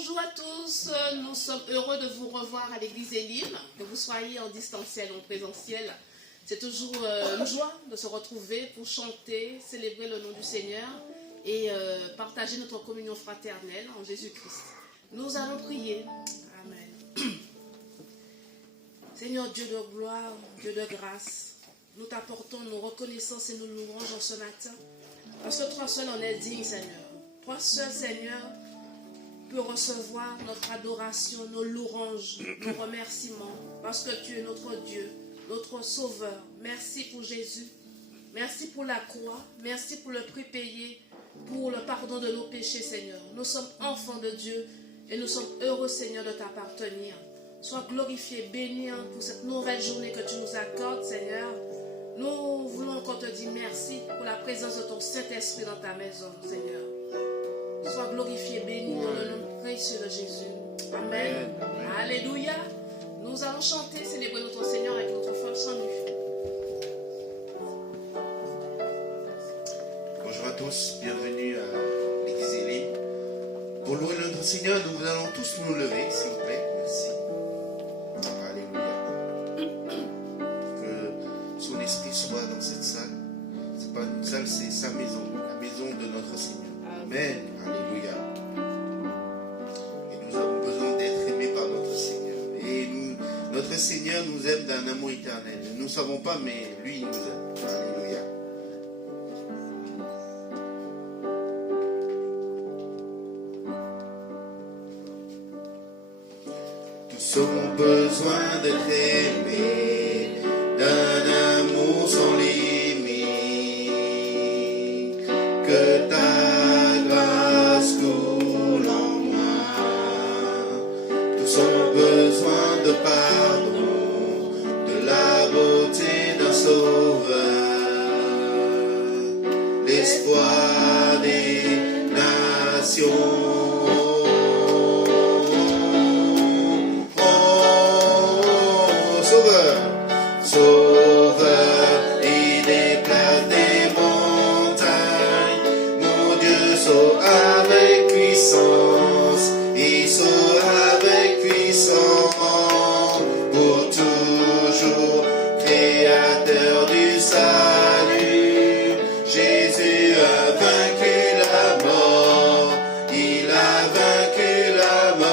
Bonjour à tous, nous sommes heureux de vous revoir à l'église Elim, que vous soyez en distanciel ou en présentiel. C'est toujours une joie de se retrouver pour chanter, célébrer le nom du Seigneur et partager notre communion fraternelle en Jésus-Christ. Nous allons prier. Amen. Seigneur Dieu de gloire, Dieu de grâce, nous t'apportons nos reconnaissances et nos louanges en ce matin, parce que toi seul en es digne, Seigneur. Toi seul, Seigneur, peut recevoir notre adoration, nos louanges, nos remerciements, parce que tu es notre Dieu, notre Sauveur. Merci pour Jésus, merci pour la croix, merci pour le prix payé, pour le pardon de nos péchés, Seigneur. Nous sommes enfants de Dieu et nous sommes heureux, Seigneur, de t'appartenir. Sois glorifié, béni pour cette nouvelle journée que tu nous accordes, Seigneur. Nous voulons encore te dire merci pour la présence de ton Saint-Esprit dans ta maison, Seigneur. Sois glorifié, béni dans le nom précieux de Jésus. Amen. Alléluia. Nous allons chanter, célébrer notre Seigneur avec notre foi sans nu. Bonjour à tous, bienvenue à l'église Elim. Pour louer notre Seigneur, nous allons tous nous lever, s'il vous plaît. Merci. Alléluia. Que son esprit soit dans cette salle. C'est pas une salle, c'est sa maison, la maison de notre Seigneur. Amen. Alléluia. Et nous avons besoin d'être aimés par notre Seigneur. Et notre Seigneur nous aime d'un amour éternel. Nous ne savons pas, mais lui, il nous aime. Alléluia. Tous avons besoin d'être aimés d'un amour sans limite. Que ta grâce coule en moi. Tous ont besoin de pardon, de la beauté d'un sauveur, l'espoir des nations. Oh, sauveur, sauveur, il déplace des montagnes. Mon Dieu saute avec puissance, il saute avec puissance, pour toujours, créateur du salut. Jésus a vaincu la mort, il a vaincu la mort.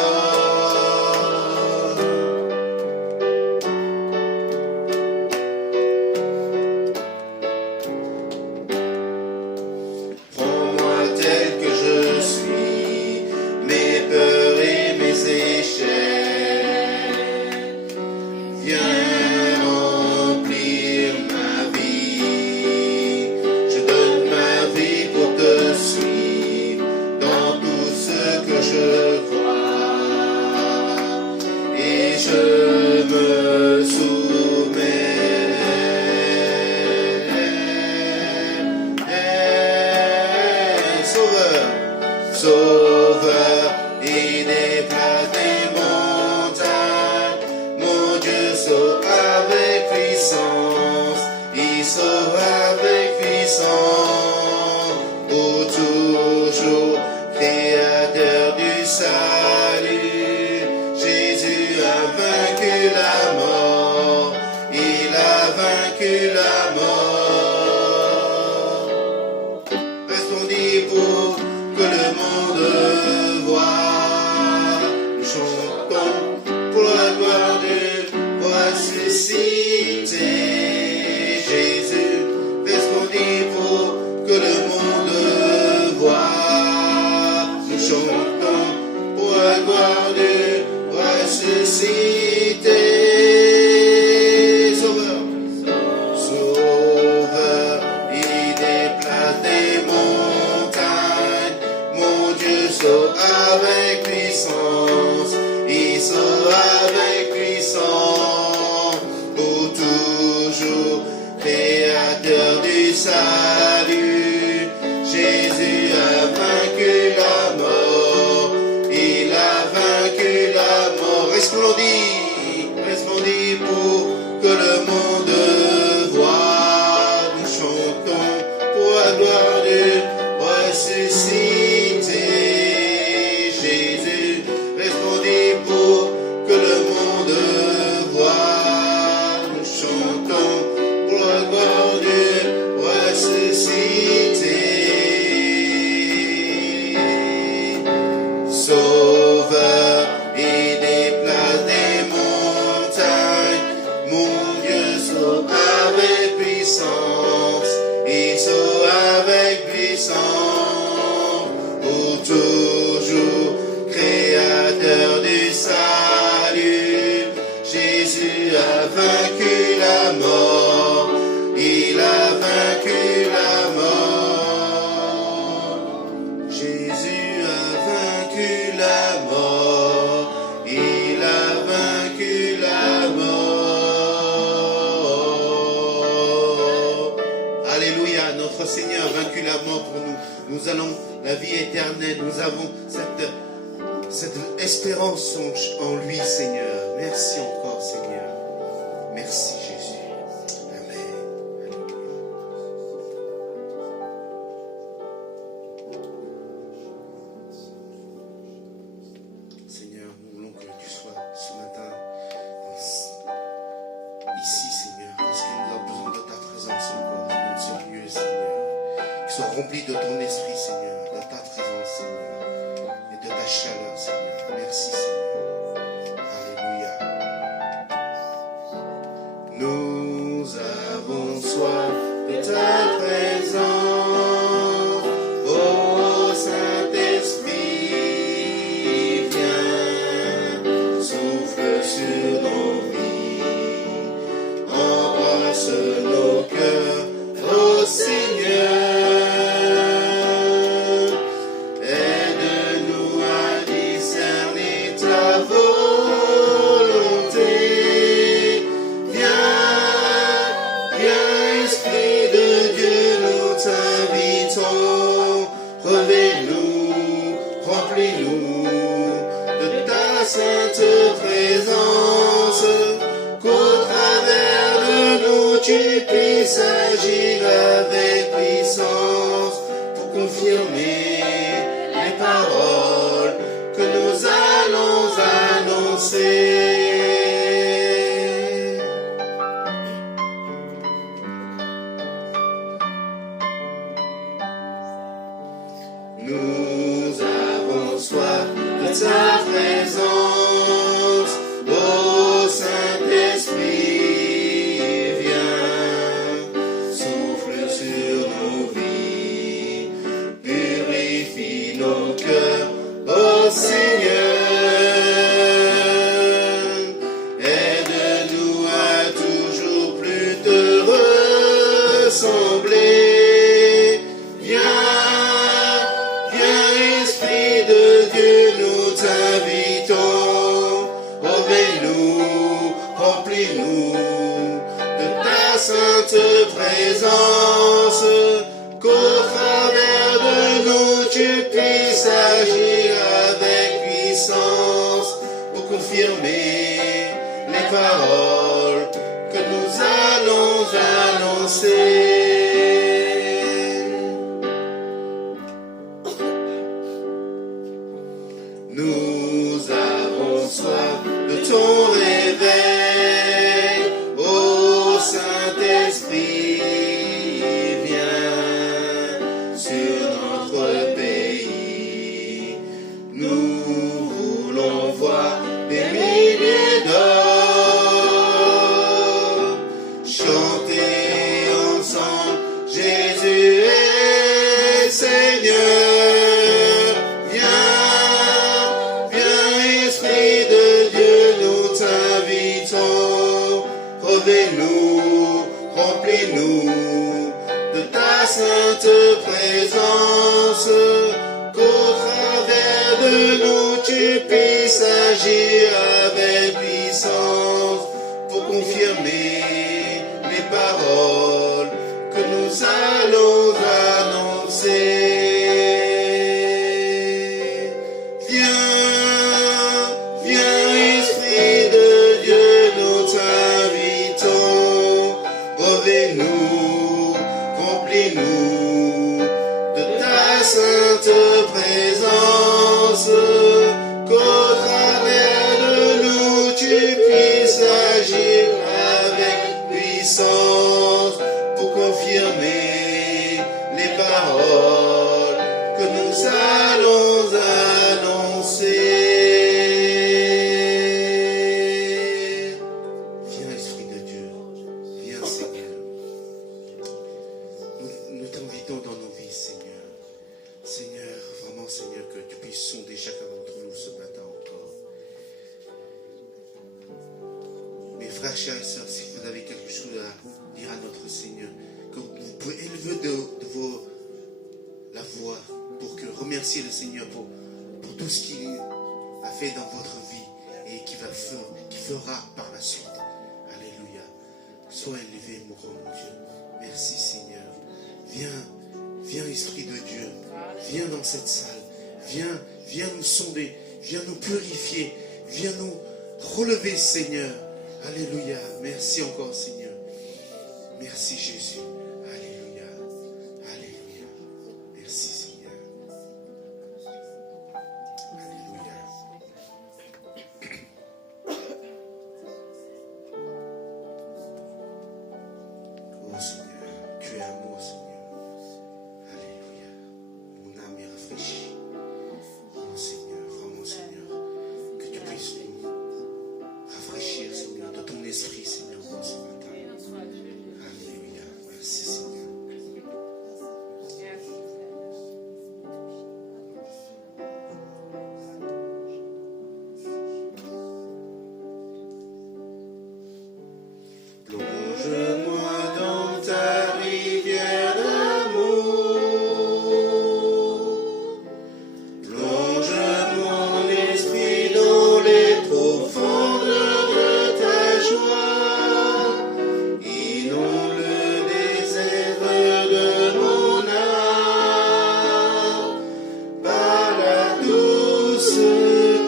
Prends-moi tel que je suis, mes peurs et mes échecs. Viens remplir ma vie. Je donne ma vie pour te suivre dans tout ce que je crois. Et je me soumets. Sauveur, sauveur, il déplace des montagnes. Mon Dieu saute avec puissance, il saute avec puissance, pour toujours, créateur du salut. Jésus a vaincu la mort, il a vaincu la mort. Restons pour que le monde voit. Nous chantons pour la gloire de voix suscitée. Jésus, restons pour que le monde voit. Nous chantons pour la gloire de voix suscitée. Sauveur, sauveur, il déplace des montagnes. Mon Dieu saute avec puissance, il saute avec puissance, pour toujours, créateur du salut. Jésus a vaincu la mort, il a vaincu la mort. Resplendis pour que le monde voit. Nous chantons pour la gloire de ressuscité. Jésus, éternel. Nous avons cette espérance en lui, Seigneur. Merci encore, Seigneur. Merci, Jésus. Amen. Seigneur, nous voulons que tu sois ce matin ici, Seigneur, parce que nous avons besoin de ta présence encore dans ce lieu, Seigneur. Qu'il soit rempli de ton esprit, Seigneur, de ta présence, Seigneur, et de ta chaleur, Seigneur. Merci, Seigneur. Alléluia. Nous avons soif de ta présence, ô Saint-Esprit, viens, souffle sur nos vies, embrasse nos cœurs, ô Seigneur. Aide-nous à discerner ta volonté. Viens, Esprit de Dieu, nous t'invitons. Revêt-nous, remplis-nous de ta sainte présence, qu'au travers de nous tu puisses agir avec puissance pour confirmer les paroles que nous allons annoncer. Nous avons soif de ta présence, ô Saint-Esprit, viens, souffle sur nos vies, purifie nos cœurs, ô Seigneur. Aide-nous à toujours plus te ressembler. Esprit de Dieu, nous t'invitons. Revêt-nous, remplis-nous de ta sainte présence, qu'au travers de nous tu puisses agir avec puissance pour confirmer les paroles que nous allons annoncer. Nous avons soif de ton réveil, ô Saint-Esprit, viens sur notre pays. Nous voulons voir des milliers d'hommes chanter ensemble, Jésus est Seigneur. Revêt-nous, remplis-nous de ta sainte présence, qu'au travers de nous tu puisses agir avec puissance pour confirmer les paroles que nous allons annoncer. Revêt-nous, remplis-nous de ta sainte présence, qu'au travers de nous tu puisses agir avec puissance pour confirmer les paroles que nous allons annoncer. Dans nos vies, Seigneur. Seigneur, vraiment, Seigneur, que tu puisses sonder chacun d'entre nous ce matin encore. Mes frères, chers et sœurs, si vous avez quelque chose à dire à notre Seigneur, que vous pouvez élever la voix pour que remercier le Seigneur pour tout ce qu'il a fait dans votre vie et qui fera par la suite. Alléluia. Sois élevé, mon grand Dieu. Merci, Seigneur. Viens, Esprit de Dieu, viens dans cette salle, Viens nous sonder, viens nous purifier, viens nous relever, Seigneur. Alléluia. Merci encore, Seigneur. Merci, Jésus. Alléluia. Alléluia. Merci, Seigneur. Alléluia. Oh, Seigneur, tu es amour, Seigneur. Alléluia. Mon âme est rafraîchie. Oh, Seigneur, vraiment, Seigneur, que tu puisses nous rafraîchir, Seigneur, de ton esprit, Seigneur, pour ce matin. Alléluia. Merci, Seigneur. Plonge-moi dans ta rivière d'amour. Plonge mon esprit dans les profondeurs de ta joie. Inonde le désert de mon âme par la douce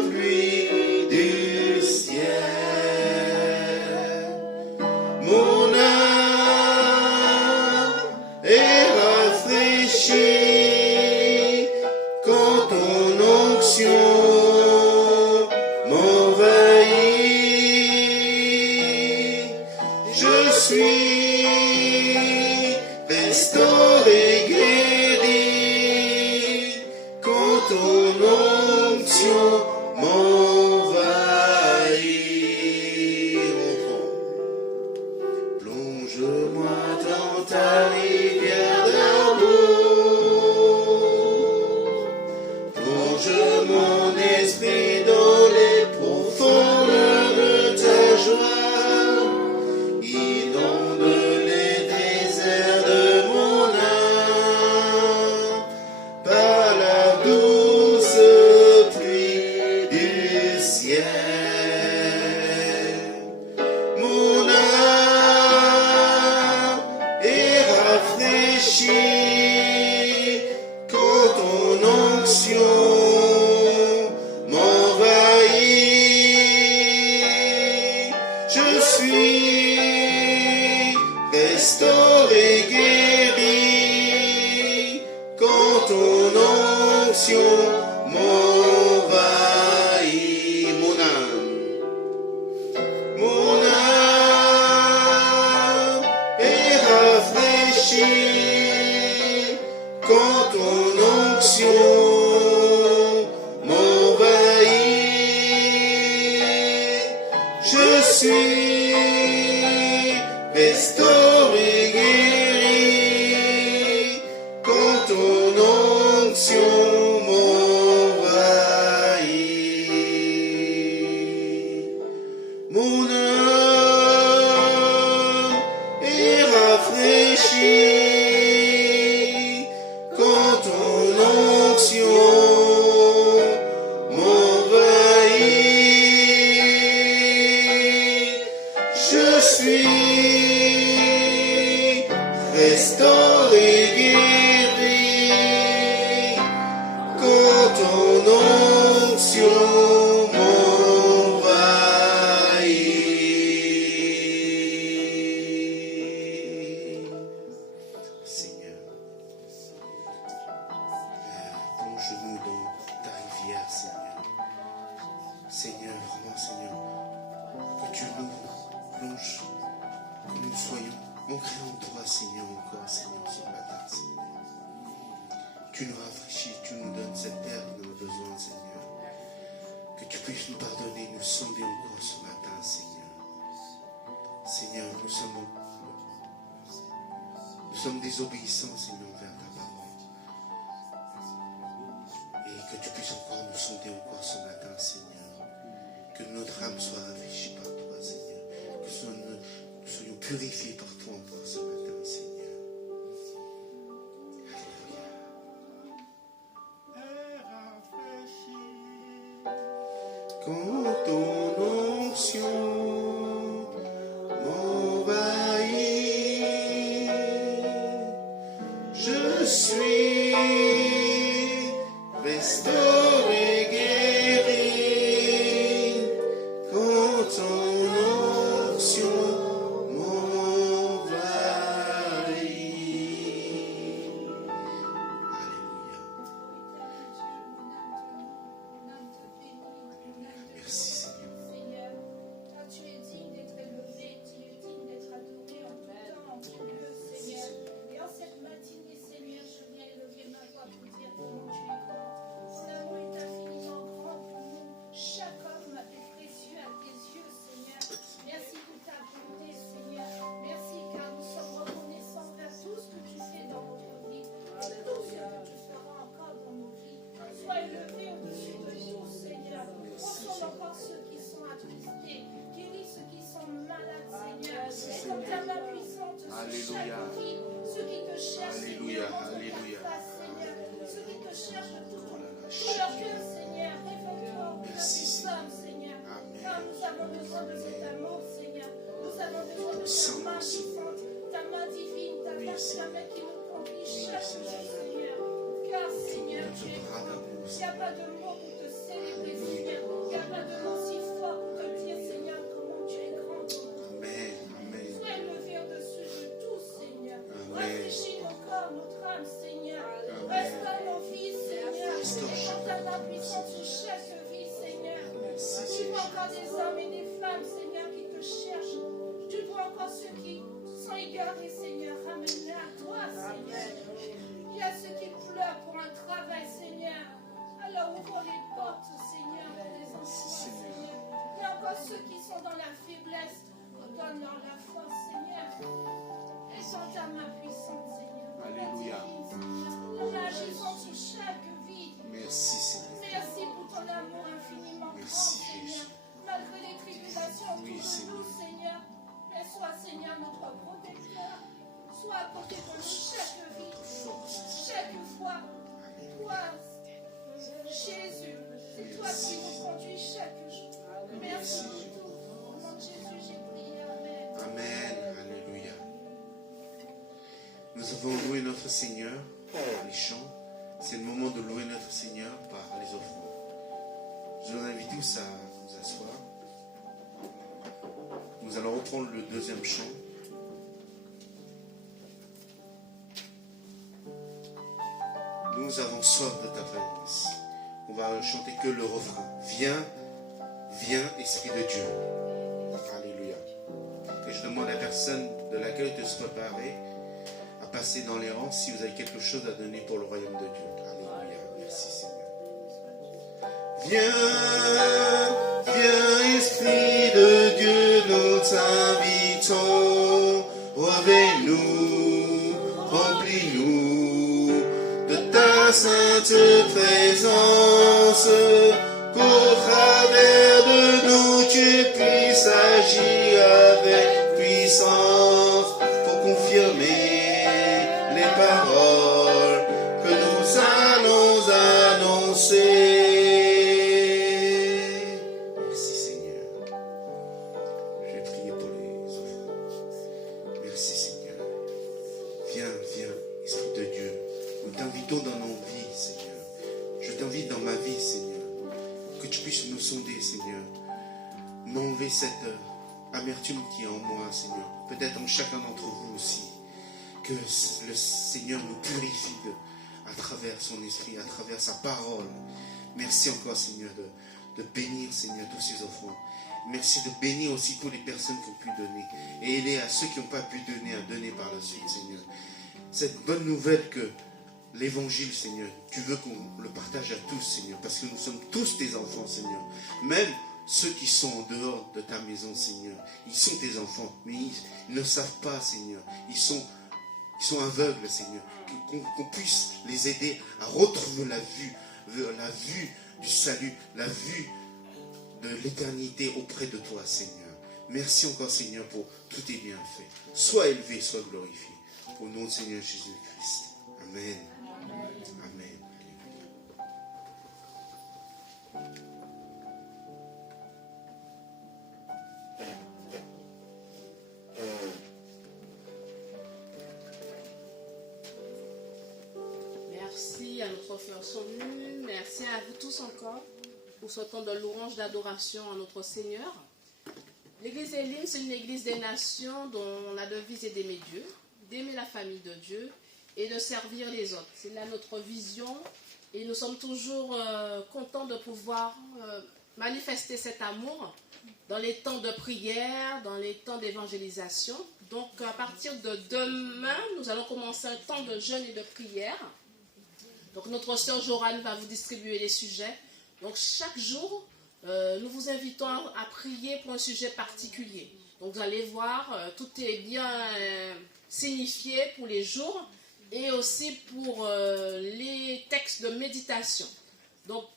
pluie du ciel. Mon âme est rafraîchie quand ton onction m'envahit. Je suis restauré, guéri quand ton onction m'envahit. Plonge-moi dans ta rivière d'amour. Plonge mon esprit dans les profondeurs de ta joie. Inonde les déserts de mon âme par la douce pluie du ciel. Mon âme est rafraîchie quand ton onction m'envahit. Je suis restauré, guéri quand ton onction m'envahit. Mon âme est rafraîchie quand ton onction m'envahit. Je suis restauré, guéri quand ton onction m'envahit. Mon âme est rafraîchie quand ton onction m'envahit. Je suis restauré, guéri quand ton onction m'envahit. Seigneur, plonge-nous dans ta rivière, Seigneur. Seigneur, vraiment, Seigneur, que tu nous plonges, que nous soyons ancrés en toi, Seigneur, encore, Seigneur, ce matin, Seigneur. Tu nous rafraîchis, tu nous donnes cette terre que nous avons besoin, Seigneur. Que tu puisses nous pardonner, nous sonder encore ce matin, Seigneur. Seigneur, nous sommes désobéissants, Seigneur, envers ta parole. Et que tu puisses encore nous sonder encore ce matin, Seigneur. Que notre âme soit rafraîchie par toi, Seigneur. Que nous soyons purifiés par toi encore ce matin, Seigneur. Alléluia. Quand ton onction m'envahit, je suis restauré. encore des hommes et des femmes, Seigneur, qui te cherchent. Tu vois encore ceux qui sont égarés, Seigneur. Ramène-les à toi, Seigneur. Il y a ceux qui pleurent pour un travail, Seigneur. Alors ouvre les portes, Seigneur, pour des emplois, Seigneur. Il y a encore ceux qui sont dans la faiblesse. Donne-leur la force, Seigneur. Et sans ta main puissante, Seigneur. Alléluia. En agissant sur chaque vie. Merci, Seigneur. Merci pour ton amour infiniment grand, Merci, Seigneur. Jésus. Malgré les tribulations Oui, autour de nous, Seigneur. Mais sois, Seigneur, notre protecteur. Sois à côté de nous chaque vie. Chaque fois. Toi, Jésus, c'est toi qui nous conduis chaque jour. Merci pour tout. Au nom de Jésus, j'ai prié. Amen. Amen. Alléluia. Nous avons loué notre Seigneur par les chants. C'est le moment de louer notre Seigneur par les offrandes. Je vous invite tous à vous asseoir. Nous allons reprendre le deuxième chant. Nous avons soif de ta présence. On va chanter que le refrain. Viens, viens, Esprit de Dieu. Alléluia. Et je demande à la personne de l'accueil de se préparer à passer dans les rangs si vous avez quelque chose à donner pour le royaume de Dieu. Alléluia. Merci Seigneur. Viens, viens, Esprit de Dieu, nous t'invitons. Reviens-nous, remplis-nous de ta sainte présence, qu'au travers de nous tu puisses agir avec puissance pour confirmer les paroles que nous allons annoncer. Merci Seigneur. Je vais prier pour les offrandes. Merci Seigneur. Viens, viens, Esprit de Dieu. Nous t'invitons dans nos vies, Seigneur. Je t'invite dans ma vie, Seigneur. Que tu puisses nous sonder, Seigneur. M'enlever cette amertume qui est en moi, Seigneur. Peut-être en chacun d'entre vous aussi. Que le Seigneur nous purifie à travers son esprit, à travers sa parole. Merci encore, Seigneur, de bénir, Seigneur, tous ces offrandes. Merci de bénir aussi toutes les personnes qui ont pu donner. Et aider à ceux qui n'ont pas pu donner, à donner par la suite, Seigneur. Cette bonne nouvelle que l'évangile, Seigneur, tu veux qu'on le partage à tous, Seigneur, parce que nous sommes tous tes enfants, Seigneur. Même ceux qui sont en dehors de ta maison, Seigneur, ils sont tes enfants, mais ils ne savent pas, Seigneur. Ils sont aveugles, Seigneur. Qu'on puisse les aider à retrouver la vue du salut, la vue de l'éternité auprès de toi, Seigneur. Merci encore, Seigneur, pour tous tes bienfaits. Sois élevé, sois glorifié. Au nom de Seigneur Jésus-Christ. Amen. Amen. Merci à notre frère Somu, merci à vous tous encore pour ce temps de louange, d'adoration à notre Seigneur. L'église Elim, c'est une église des nations dont la devise est d'aimer Dieu, d'aimer la famille de Dieu et de servir les autres. C'est là notre vision et nous sommes toujours contents de pouvoir manifester cet amour dans les temps de prière, dans les temps d'évangélisation. Donc à partir de demain, nous allons commencer un temps de jeûne et de prière. Donc notre sœur Jorane va vous distribuer les sujets. Donc chaque jour, nous vous invitons à prier pour un sujet particulier. Donc vous allez voir, tout est bien signifié pour les jours et aussi pour les textes de méditation. Donc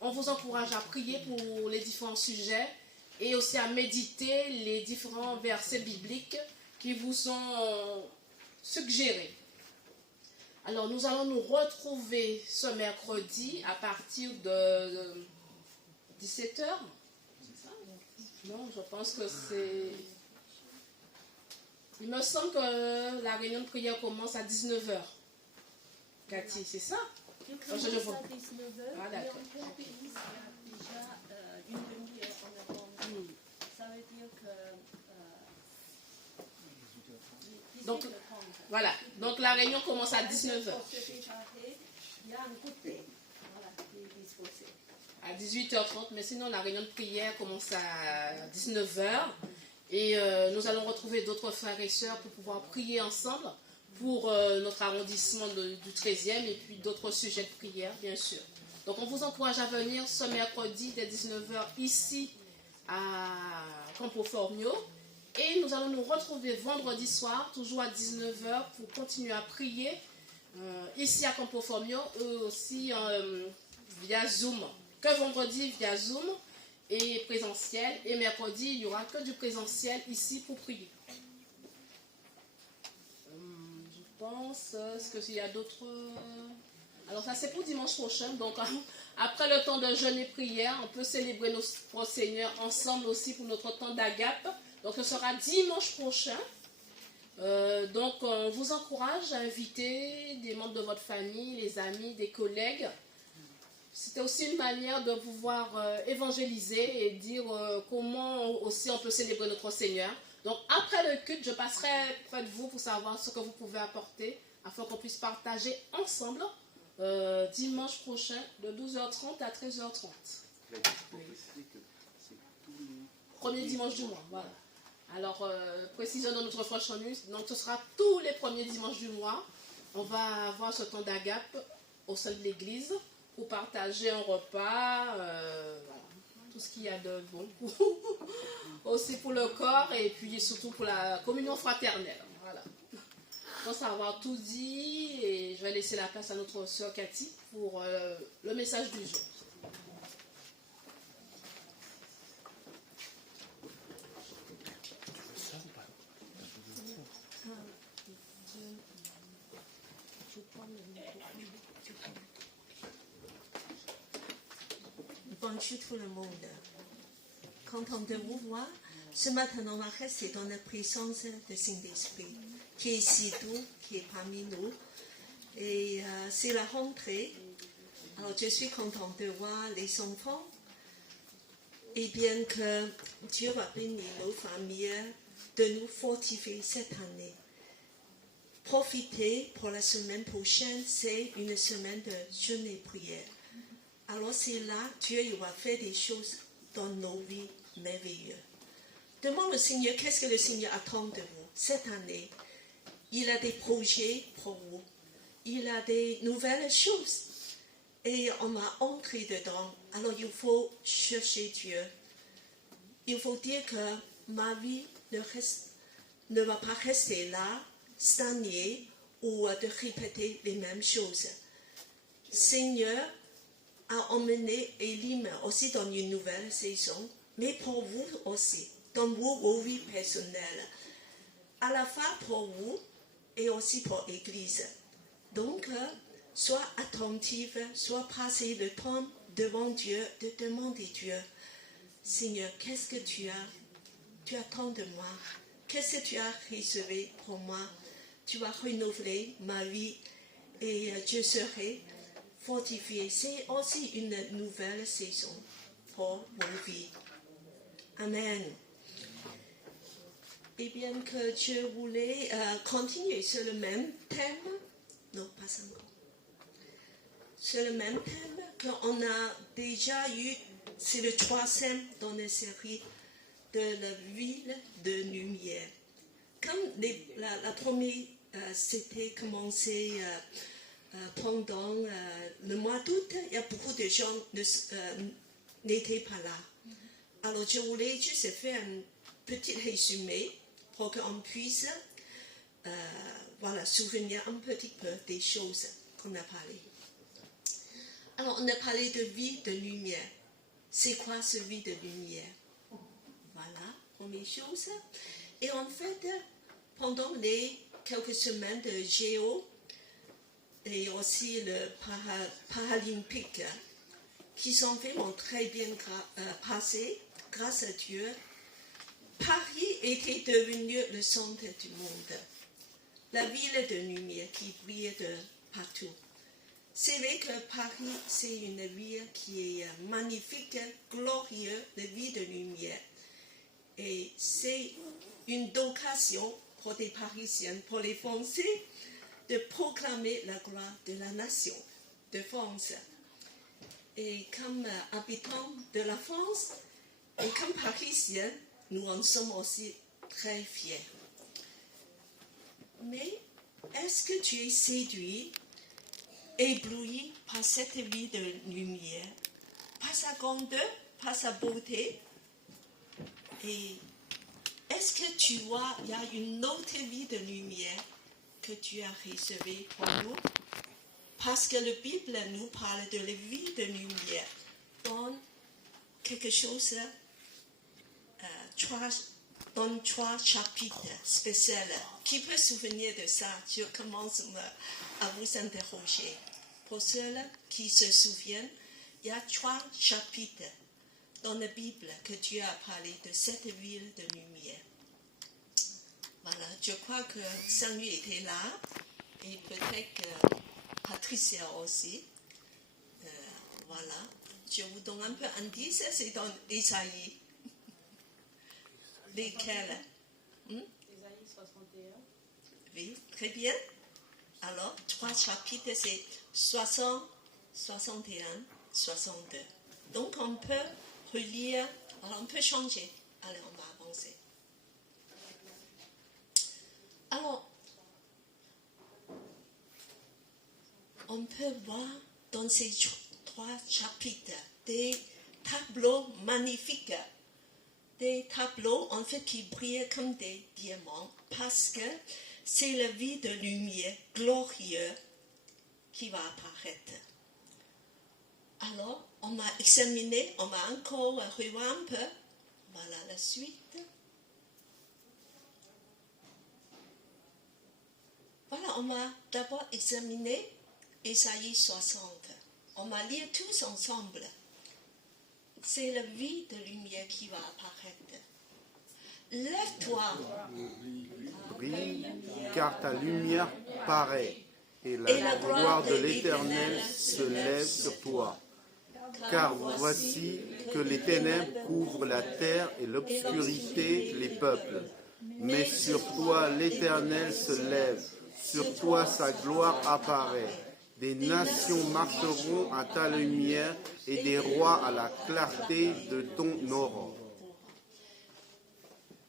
on vous encourage à prier pour les différents sujets et aussi à méditer les différents versets bibliques qui vous sont suggérés. Alors nous allons nous retrouver ce mercredi à partir de 17h. Non, je pense que c'est... Il me semble que la réunion de prière commence à 19h. Cathy, c'est ça? Je commence à 19h. Ah, d'accord. Et on peut payer déjà une demi-heure en avant. Ça veut dire que... Donc, voilà. Donc la réunion commence à 19h. Il y a un goûter. Voilà, qui est disposé. à 18h30, mais sinon la réunion de prière commence à 19h. Et nous allons retrouver d'autres frères et sœurs pour pouvoir prier ensemble pour notre arrondissement du 13e et puis d'autres sujets de prière, bien sûr. Donc on vous encourage à venir ce mercredi dès 19h ici à Campo Formio. Et nous allons nous retrouver vendredi soir, toujours à 19h, pour continuer à prier ici à Campo Formio, eux aussi via Zoom. Que vendredi via Zoom et présentiel. Et mercredi, il n'y aura que du présentiel ici pour prier. Je pense, est-ce qu'il y a d'autres... Alors ça c'est pour dimanche prochain, donc après le temps de jeûne et prière, on peut célébrer notre Seigneur ensemble aussi pour notre temps d'agape. Donc ce sera dimanche prochain. Donc on vous encourage à inviter des membres de votre famille, les amis, des collègues. C'était aussi une manière de pouvoir évangéliser et dire comment aussi on peut célébrer notre Seigneur. Donc après le culte, je passerai près de vous pour savoir ce que vous pouvez apporter afin qu'on puisse partager ensemble dimanche prochain de 12h30 à 13h30. Oui. Premier dimanche du mois, voilà. Alors, précision dans notre flash news, donc ce sera tous les premiers dimanches du mois. On va avoir ce temps d'agape au sein de l'église pour partager un repas, voilà, tout ce qu'il y a de bon, aussi pour le corps et puis surtout pour la communion fraternelle. Voilà. Je pense avoir tout dit et je vais laisser la place à notre sœur Cathy pour le message du jour. Bonjour tout le monde. Content de vous voir. Ce matin, on va rester dans la présence du Saint-Esprit, qui est ici tout, qui est parmi nous. Et c'est la rentrée. Alors, je suis contente de voir les enfants. Et bien que Dieu va bénir nos familles, de nous fortifier cette année. Profitez pour la semaine prochaine, c'est une semaine de jeûne et prière. Alors c'est là, Dieu il va faire des choses dans nos vies merveilleuses. Demande au Seigneur, qu'est-ce que le Seigneur attend de vous cette année? Il a des projets pour vous. Il a des nouvelles choses. Et on va entrer dedans. Alors il faut chercher Dieu. Il faut dire que ma vie ne va pas rester là, stagner ou de répéter les mêmes choses. Seigneur a emmené Elim aussi dans une nouvelle saison, mais pour vous aussi, dans vos vies personnelles, à la fois pour vous et aussi pour l'Église. Donc, sois attentive, sois passé le temps devant Dieu, de demander Dieu, Seigneur, qu'est-ce que tu attends de moi? Qu'est-ce que tu as réservé pour moi? Tu vas renouveler ma vie et je serai fortifié. C'est aussi une nouvelle saison pour vos vies. Amen. Et bien que je voulais continuer sur le même thème, non, pas encore. Sur le même thème qu'on a déjà eu, c'est le 3e dans la série de la ville de lumière. Comme la première c'était commencé pendant le mois d'août, il y a beaucoup de gens n'étaient pas là. Alors je voulais juste faire un petit résumé pour qu'on puisse souvenir un petit peu des choses qu'on a parlé. Alors on a parlé de vie de lumière. C'est quoi ce vie de lumière? Voilà, première chose. Et en fait, pendant les quelques semaines de Géo et aussi le Paralympique, qui sont vraiment très bien passés, grâce à Dieu, Paris était devenu le centre du monde. La ville de lumière qui brille de partout. C'est vrai que Paris, c'est une ville qui est magnifique, glorieuse, de vie de lumière. Et c'est une occasion pour les Parisiens, pour les Français, de proclamer la gloire de la nation de France. Et comme habitants de la France, et comme Parisiens, nous en sommes aussi très fiers. Mais est-ce que tu es séduit, ébloui par cette vie de lumière, par sa grandeur, par sa beauté? Et est-ce que tu vois, il y a une autre vie de lumière que tu as réservée pour nous? Parce que la Bible nous parle de la vie de lumière dans quelque chose, dans 3 chapitres spéciaux. Qui peut se souvenir de ça? Je commence à vous interroger. Pour ceux qui se souviennent, il y a 3 chapitres dans la Bible que Dieu a parlé de cette ville de lumière. Voilà, je crois que Samuel était là et peut-être que Patricia aussi. Voilà, je vous donne un peu indice, c'est dans Isaïe. Lesquels? Isaïe 61. Oui, très bien. Alors, 3 chapitres, c'est 60, 61, 62. Donc, on peut relire, alors on peut changer. Allez, on va avancer. Alors, on peut voir dans ces 3 chapitres des tableaux magnifiques, des tableaux en fait qui brillent comme des diamants, parce que c'est la vie de lumière glorieuse qui va apparaître. Alors, on va examiner, on va encore revoir un peu. Voilà la suite. Voilà, on va d'abord examiner Isaïe 60. On va lire tous ensemble. C'est la vie de lumière qui va apparaître. Lève-toi. Brille, car ta lumière paraît, et la gloire de l'Éternel se lève sur toi. Car voici que les ténèbres couvrent la terre et l'obscurité les peuples. Mais sur toi l'Éternel se lève, sur toi sa gloire apparaît. Des nations marcheront à ta lumière et des rois à la clarté de ton aurore.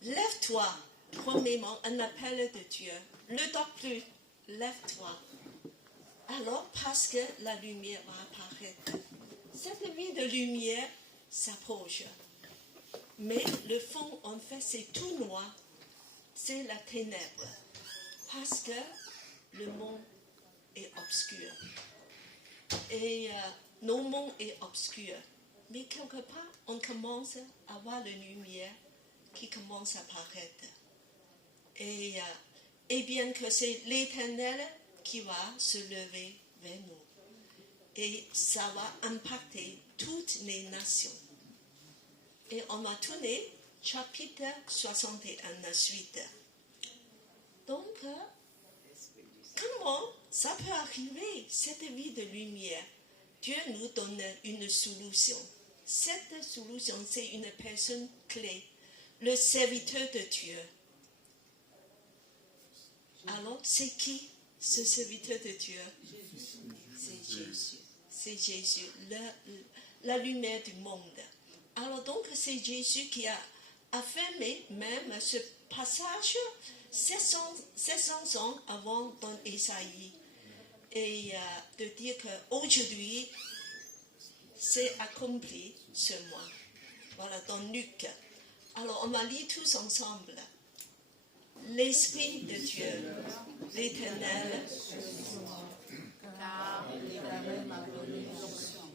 Lève-toi, premièrement, un appel de Dieu. Ne dors plus, lève-toi. Alors, parce que la lumière va apparaître. Cette vie de lumière s'approche. Mais le fond, en fait, c'est tout noir. C'est la ténèbre. Parce que le monde est obscur. Et nos mondes est obscur. Mais quelque part, on commence à voir la lumière qui commence à apparaître. Et bien que c'est l'Éternel qui va se lever vers nous. Et ça va impacter toutes les nations. Et on va tourner chapitre 61, la suite. Donc, comment ça peut arriver, cette vie de lumière? Dieu nous donne une solution. Cette solution, c'est une personne clé, le serviteur de Dieu. Alors, c'est qui ce serviteur de Dieu? C'est Jésus. C'est Jésus, la lumière du monde. Alors donc, c'est Jésus qui a affirmé même ce passage 700 ans avant dans Isaïe. Et de dire qu'aujourd'hui, c'est accompli sur moi. Voilà, dans Luc. Alors, on va lire tous ensemble. L'Esprit de Dieu, l'Éternel, Car l'Éternel m'a donné l'onction.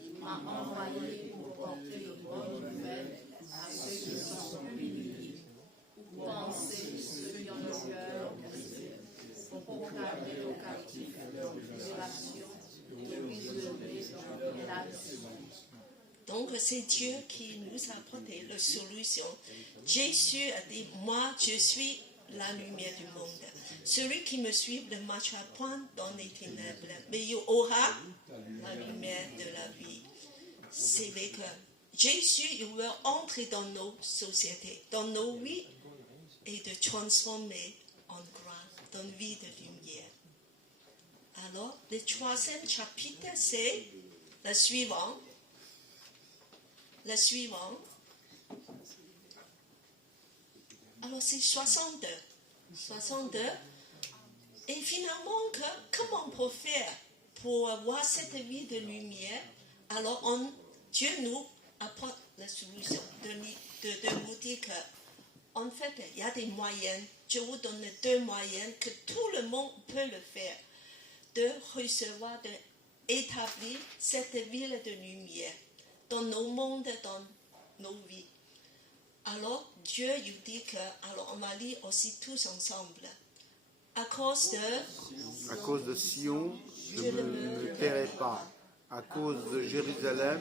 Il m'a envoyé pour porter de bonnes nouvelles à ceux qui sont humiliés, pour penser ceux qui ont le cœur brisé, pour proclamer aux captifs leur libération et aux prisonniers leur rédemption. Donc, c'est Dieu qui nous a apporté la solution. Jésus a dit, moi, je suis la lumière du monde. Celui qui me suit ne marchera point dans les ténèbres, mais il aura la lumière de la vie. C'est vrai que Jésus, il veut entrer dans nos sociétés, dans nos vies, et de transformer en grâce, dans une vie de lumière. Alors, le 3e chapitre, c'est La suivante. Alors c'est 62. 62. Et finalement, comment on peut faire pour avoir cette vie de lumière? Alors Dieu nous apporte la solution de nous dire que, en fait, il y a des moyens. Je vous donne 2 moyens que tout le monde peut le faire, de recevoir, d'établir cette ville de lumière dans nos mondes, dans nos vies. Alors, Dieu il dit que, alors on va lire aussi tous ensemble. À cause de Sion, je ne me tairai pas. À cause de Jérusalem,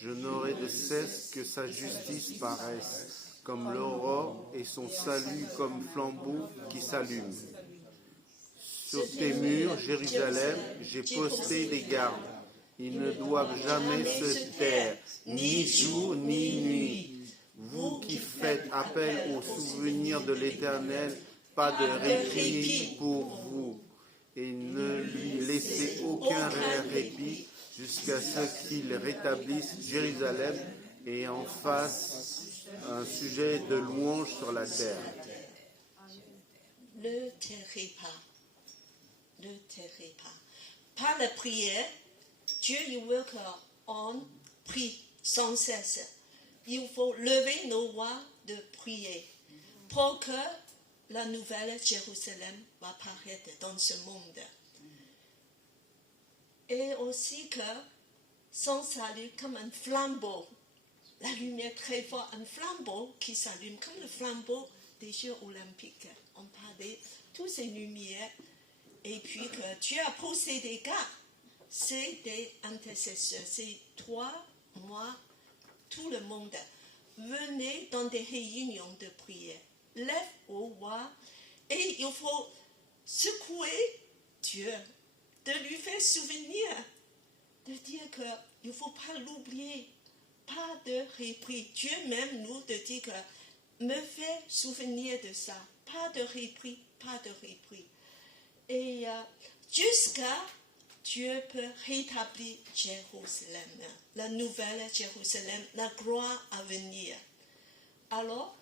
je n'aurai de cesse que sa justice paraisse, comme l'aurore et son salut comme flambeau qui s'allume. Sur tes murs, Jérusalem, j'ai posté des gardes. Ils ne doivent jamais se taire, ni jour ni nuit. Vous qui faites appel au souvenir de l'Éternel, pas de répit pour vous. Et ne lui laissez aucun répit jusqu'à ce qu'il rétablisse Jérusalem et en fasse un sujet de louange sur la terre. Ne tairez pas. Ne tairez pas. Par la prière, Dieu il veut qu'on prie sans cesse. Il faut lever nos voix de prier pour que la nouvelle Jérusalem va apparaître dans ce monde. Et aussi que son salut comme un flambeau, la lumière très forte, un flambeau qui s'allume comme le flambeau des Jeux olympiques. On parle de toutes ces lumières et puis que Dieu a posé des gars, c'est des intercesseurs, c'est toi, moi, tout le monde. Venez dans des réunions de prière. Lève aux voix et il faut secouer Dieu, de lui faire souvenir, de dire qu'il ne faut pas l'oublier, pas de répit. Dieu même nous de dire que me fait souvenir de ça, pas de répit, pas de répit. Et jusqu'à Dieu peut rétablir Jérusalem, la nouvelle Jérusalem, la gloire à venir. Alors,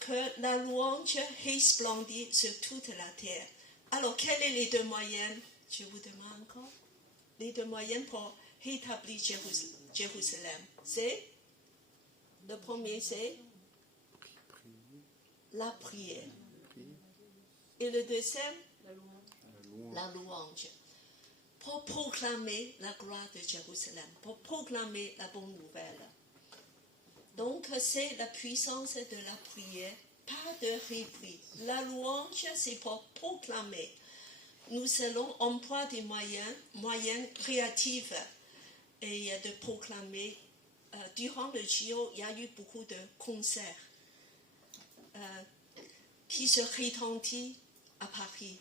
que la louange resplendisse sur toute la terre. Alors, quels sont les 2 moyens? Je vous demande encore. Les 2 moyens pour rétablir Jérusalem. C'est, le premier, c'est la prière. Et le deuxième, la louange. Pour proclamer la gloire de Jérusalem, pour proclamer la bonne nouvelle. Donc, c'est la puissance de la prière, pas de répit. La louange, c'est pour proclamer. Nous allons employer des moyens créatifs et de proclamer. Durant le JO, il y a eu beaucoup de concerts qui se retentissent à Paris.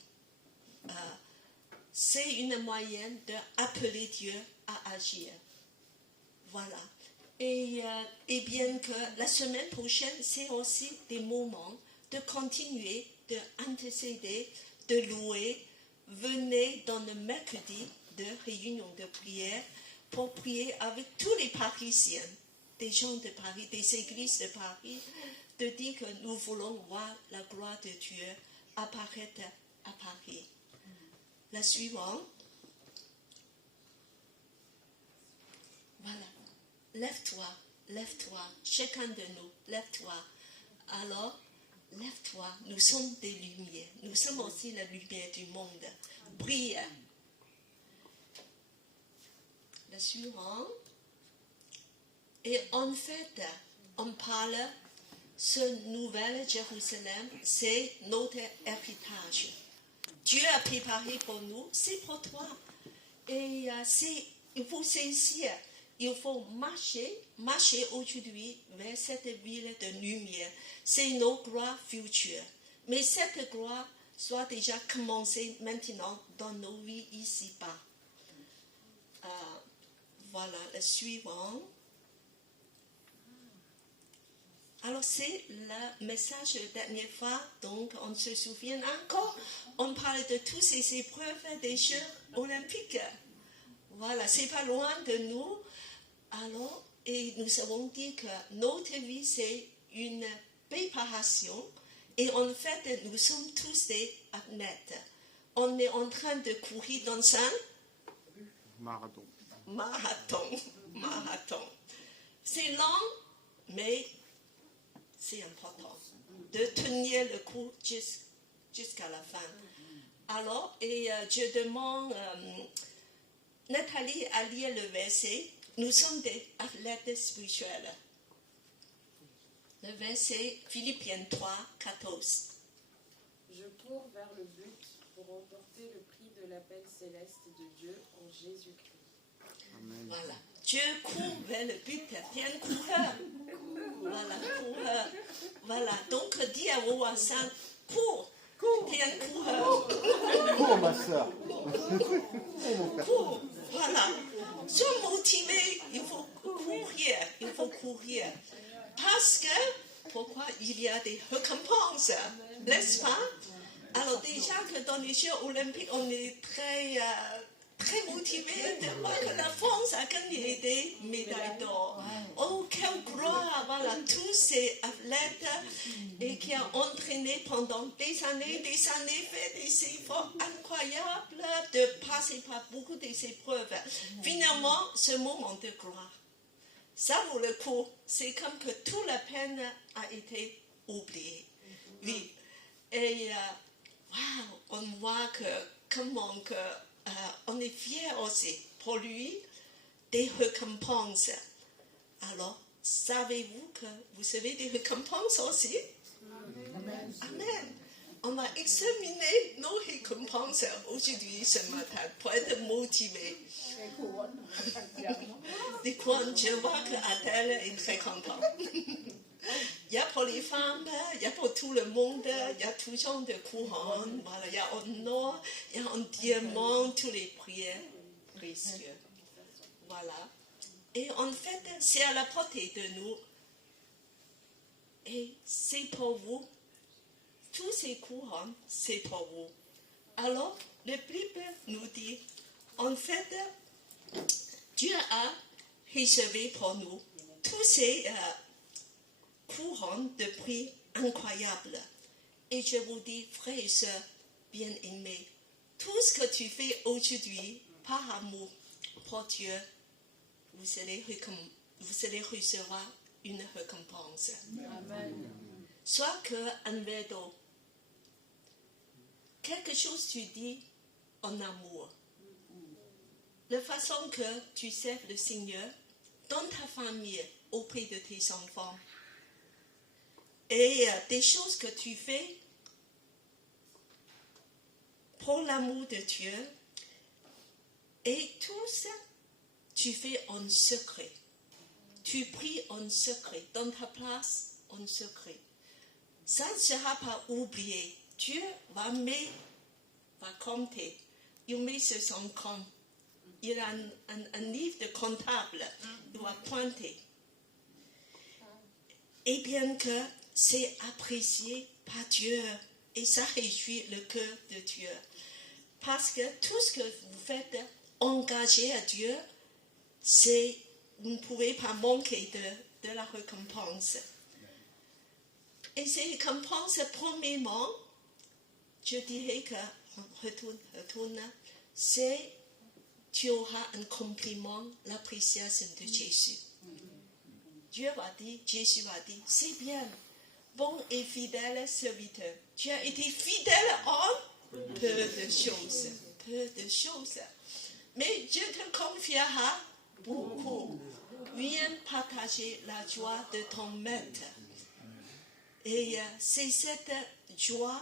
C'est une moyen d'appeler Dieu à agir. Voilà. Et bien que la semaine prochaine, c'est aussi des moments de continuer, d'intercéder, de louer. Venez dans le mercredi de réunion de prière pour prier avec tous les Parisiens, des gens de Paris, des églises de Paris, de dire que nous voulons voir la gloire de Dieu apparaître à Paris. La suivante. Voilà. Lève-toi, chacun de nous, lève-toi. Alors, lève-toi, nous sommes des lumières, nous sommes aussi la lumière du monde. Brille. La suivante. Et en fait, on parle, ce nouvel Jérusalem, c'est notre héritage. Dieu a préparé pour nous, c'est pour toi. Et il faut saisir. Il faut marcher aujourd'hui vers cette ville de lumière. C'est nos gloires futures. Mais cette gloire soit déjà commencée maintenant dans nos vies ici-bas. Voilà, le suivant. Alors, c'est le message de la dernière fois. Donc, on se souvient encore. On parle de toutes ces épreuves des Jeux olympiques. Voilà, c'est pas loin de nous. Alors, et nous avons dit que notre vie, c'est une préparation. Et en fait, nous sommes tous des athlètes. On est en train de courir dans un marathon. C'est lent, mais c'est important de tenir le coup jusqu'à la fin. Alors, et je demande Nathalie à lire le verset. Nous sommes des athlètes spirituels. Le verset Philippiens 3, 14. Je cours vers le but pour remporter le prix de l'appel céleste de Dieu en Jésus-Christ. Amen. Voilà. Dieu court vers le but. T'es un coureur. Voilà, coureur. Voilà. Donc, dis à vos voisins, cours. T'es un coureur. Cours, ma soeur. Cours. Voilà. Sois motivé. Il faut courir. Parce que, pourquoi il y a des récompenses, n'est-ce pas? Alors déjà que dans les Jeux olympiques, on est très motivé de voir que la France a gagné des médailles d'or. Oh, quelle gloire, voilà, tous ces athlètes et qui ont entraîné pendant des années, fait des efforts incroyables de passer par beaucoup d'épreuves. Finalement, ce moment de gloire, ça vaut le coup. C'est comme que toute la peine a été oubliée. Oui. Et on voit que comment que on est fiers aussi pour lui des récompenses. Alors, savez-vous que vous avez des récompenses aussi? Amen. On va examiner nos récompenses aujourd'hui ce matin pour être motivés. Des couronnes, je vois qu'Adèle est très contente. Il y a pour les femmes, il y a pour tout le monde, il y a tout genre de couronnes. Voilà, il y a en or, il y a en diamant, tous les prières précieux. Voilà. Et en fait, c'est à la portée de nous. Et c'est pour vous. Tous ces couronnes, c'est pour vous. Alors, le Bible nous dit, en fait, Dieu a réservé pour nous tous ces couronnes de prix incroyables. Et je vous dis, frères et sœurs bien-aimés, tout ce que tu fais aujourd'hui par amour pour Dieu, vous allez recevoir une récompense. Amen. Soit qu'un verre d'eau, quelque chose tu dis en amour. La façon que tu sers le Seigneur dans ta famille, auprès de tes enfants. Et des choses que tu fais pour l'amour de Dieu. Et tout ça, tu fais en secret. Tu pries en secret, dans ta place en secret. Ça ne sera pas oublié. Dieu va compter. Il met sur son compte. Il a un livre de comptable. Il va pointer. Et bien que c'est apprécié par Dieu et ça réjouit le cœur de Dieu. Parce que tout ce que vous faites engagé à Dieu, vous ne pouvez pas manquer de la récompense. Et ces récompenses, premièrement, je dirais que, retourne, c'est tu auras un compliment, l'appréciation de Jésus. Jésus va dire, c'est bien, bon et fidèle serviteur. Tu as été fidèle en peu de choses. Mais Dieu te confiera beaucoup. Viens partager la joie de ton maître. Et c'est cette joie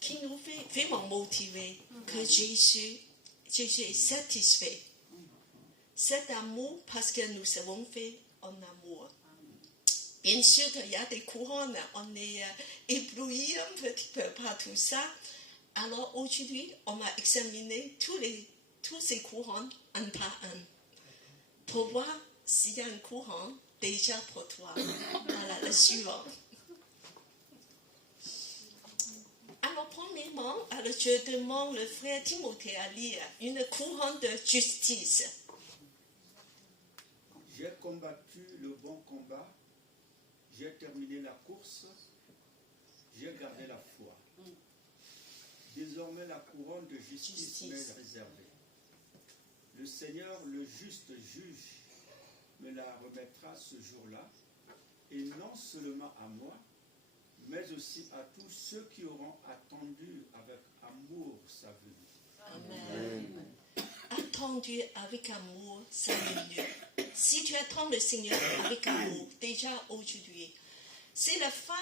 qui nous fait vraiment motiver que Jésus est satisfait. Cet amour, parce que nous avons fait en amour. Bien sûr qu'il y a des couronnes, on est ébloui un petit peu par tout ça. Alors aujourd'hui, on va examiner tous ces couronnes un par un. Pour voir s'il y a un couronne déjà pour toi. Voilà, le suivant. Alors, Alors, premièrement, alors je demande le frère Timothée à lire une couronne de justice. J'ai combattu le bon combat, j'ai terminé la course, j'ai gardé la foi. Désormais, la couronne de justice m'est réservée. Le Seigneur, le juste juge, me la remettra ce jour-là, et non seulement à moi, mais aussi à tous ceux qui auront attendu avec amour sa venue. Amen. Attendu avec amour sa venue. Si tu attends le Seigneur avec amour, déjà aujourd'hui, c'est la fin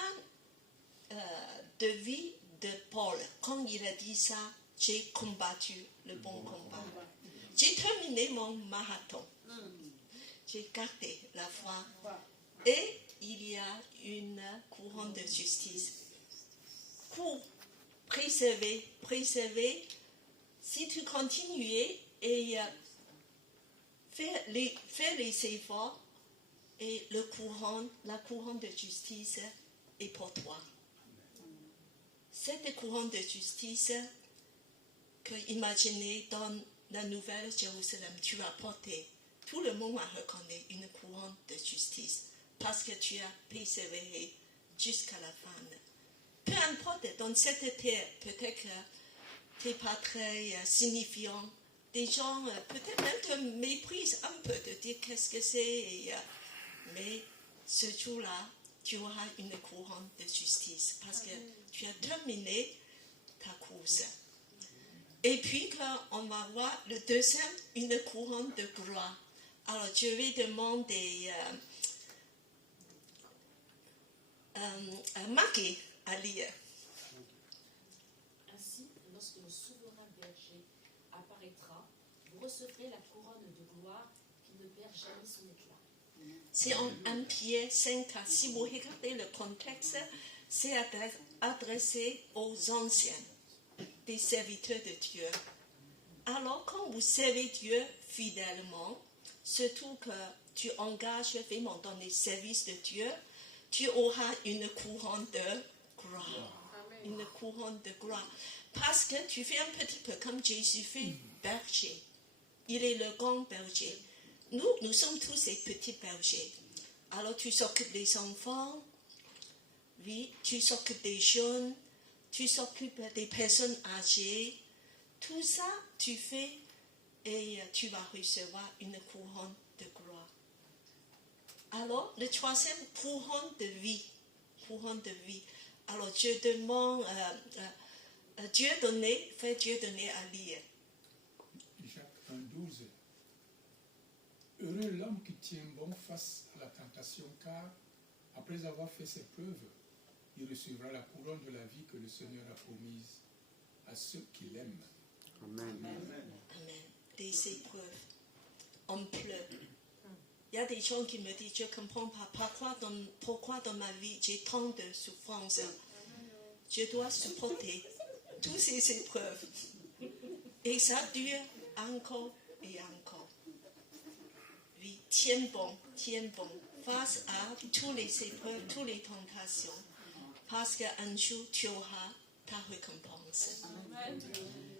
de vie de Paul. Quand il a dit ça, j'ai combattu le bon combat. J'ai terminé mon marathon. J'ai gardé la foi. Et il y a une couronne de justice. Pour préserver, si tu continues et fais les efforts, et la couronne de justice est pour toi. Cette couronne de justice que imaginez dans la nouvelle Jérusalem, tu as porté. Tout le monde a reconnu une couronne de justice parce que tu as persévéré jusqu'à la fin. Peu importe, dans cette terre, peut-être que tu n'es pas très signifiant. Des gens peut-être même te méprisent un peu, te dire qu'est-ce que c'est. Mais ce jour-là, tu auras une couronne de justice parce que tu as terminé ta course. Et puis, on va voir le deuxième, une couronne de gloire. Alors, je vais demander à Maggie à lire. Ainsi, lorsque le souverain berger apparaîtra, vous recevrez la couronne de gloire qui ne perd jamais son éclat. C'est en 1 Pierre 5. Si vous regardez le contexte, c'est adressé aux anciens, des serviteurs de Dieu. Alors, quand vous servez Dieu fidèlement, surtout que tu engages vraiment dans les services de Dieu, tu auras une couronne de gloire. Une couronne de gloire. Parce que tu fais un petit peu comme Jésus fait berger. Il est le grand berger. Nous sommes tous ces petits bergers. Alors tu s'occupes des enfants, oui, tu s'occupes des jeunes, tu s'occupes des personnes âgées. Tout ça, tu fais et tu vas recevoir une couronne de gloire. Alors, le troisième, couronne de vie. Couronne de vie. Alors, je demande, Dieu donné, fait Dieu donné à lire. Jacques 1,12. Heureux l'homme qui tient bon face à la tentation, car après avoir fait ses preuves, il recevra la couronne de la vie que le Seigneur a promise à ceux qui l'aiment. Amen. Amen. Des épreuves. On pleure. Il y a des gens qui me disent, je ne comprends pas pourquoi dans ma vie j'ai tant de souffrances. Je dois supporter toutes ces épreuves. Et ça dure encore et encore. Oui, tiens bon. Face à toutes les épreuves, toutes les tentations. Parce qu'un jour, tu auras ta récompense.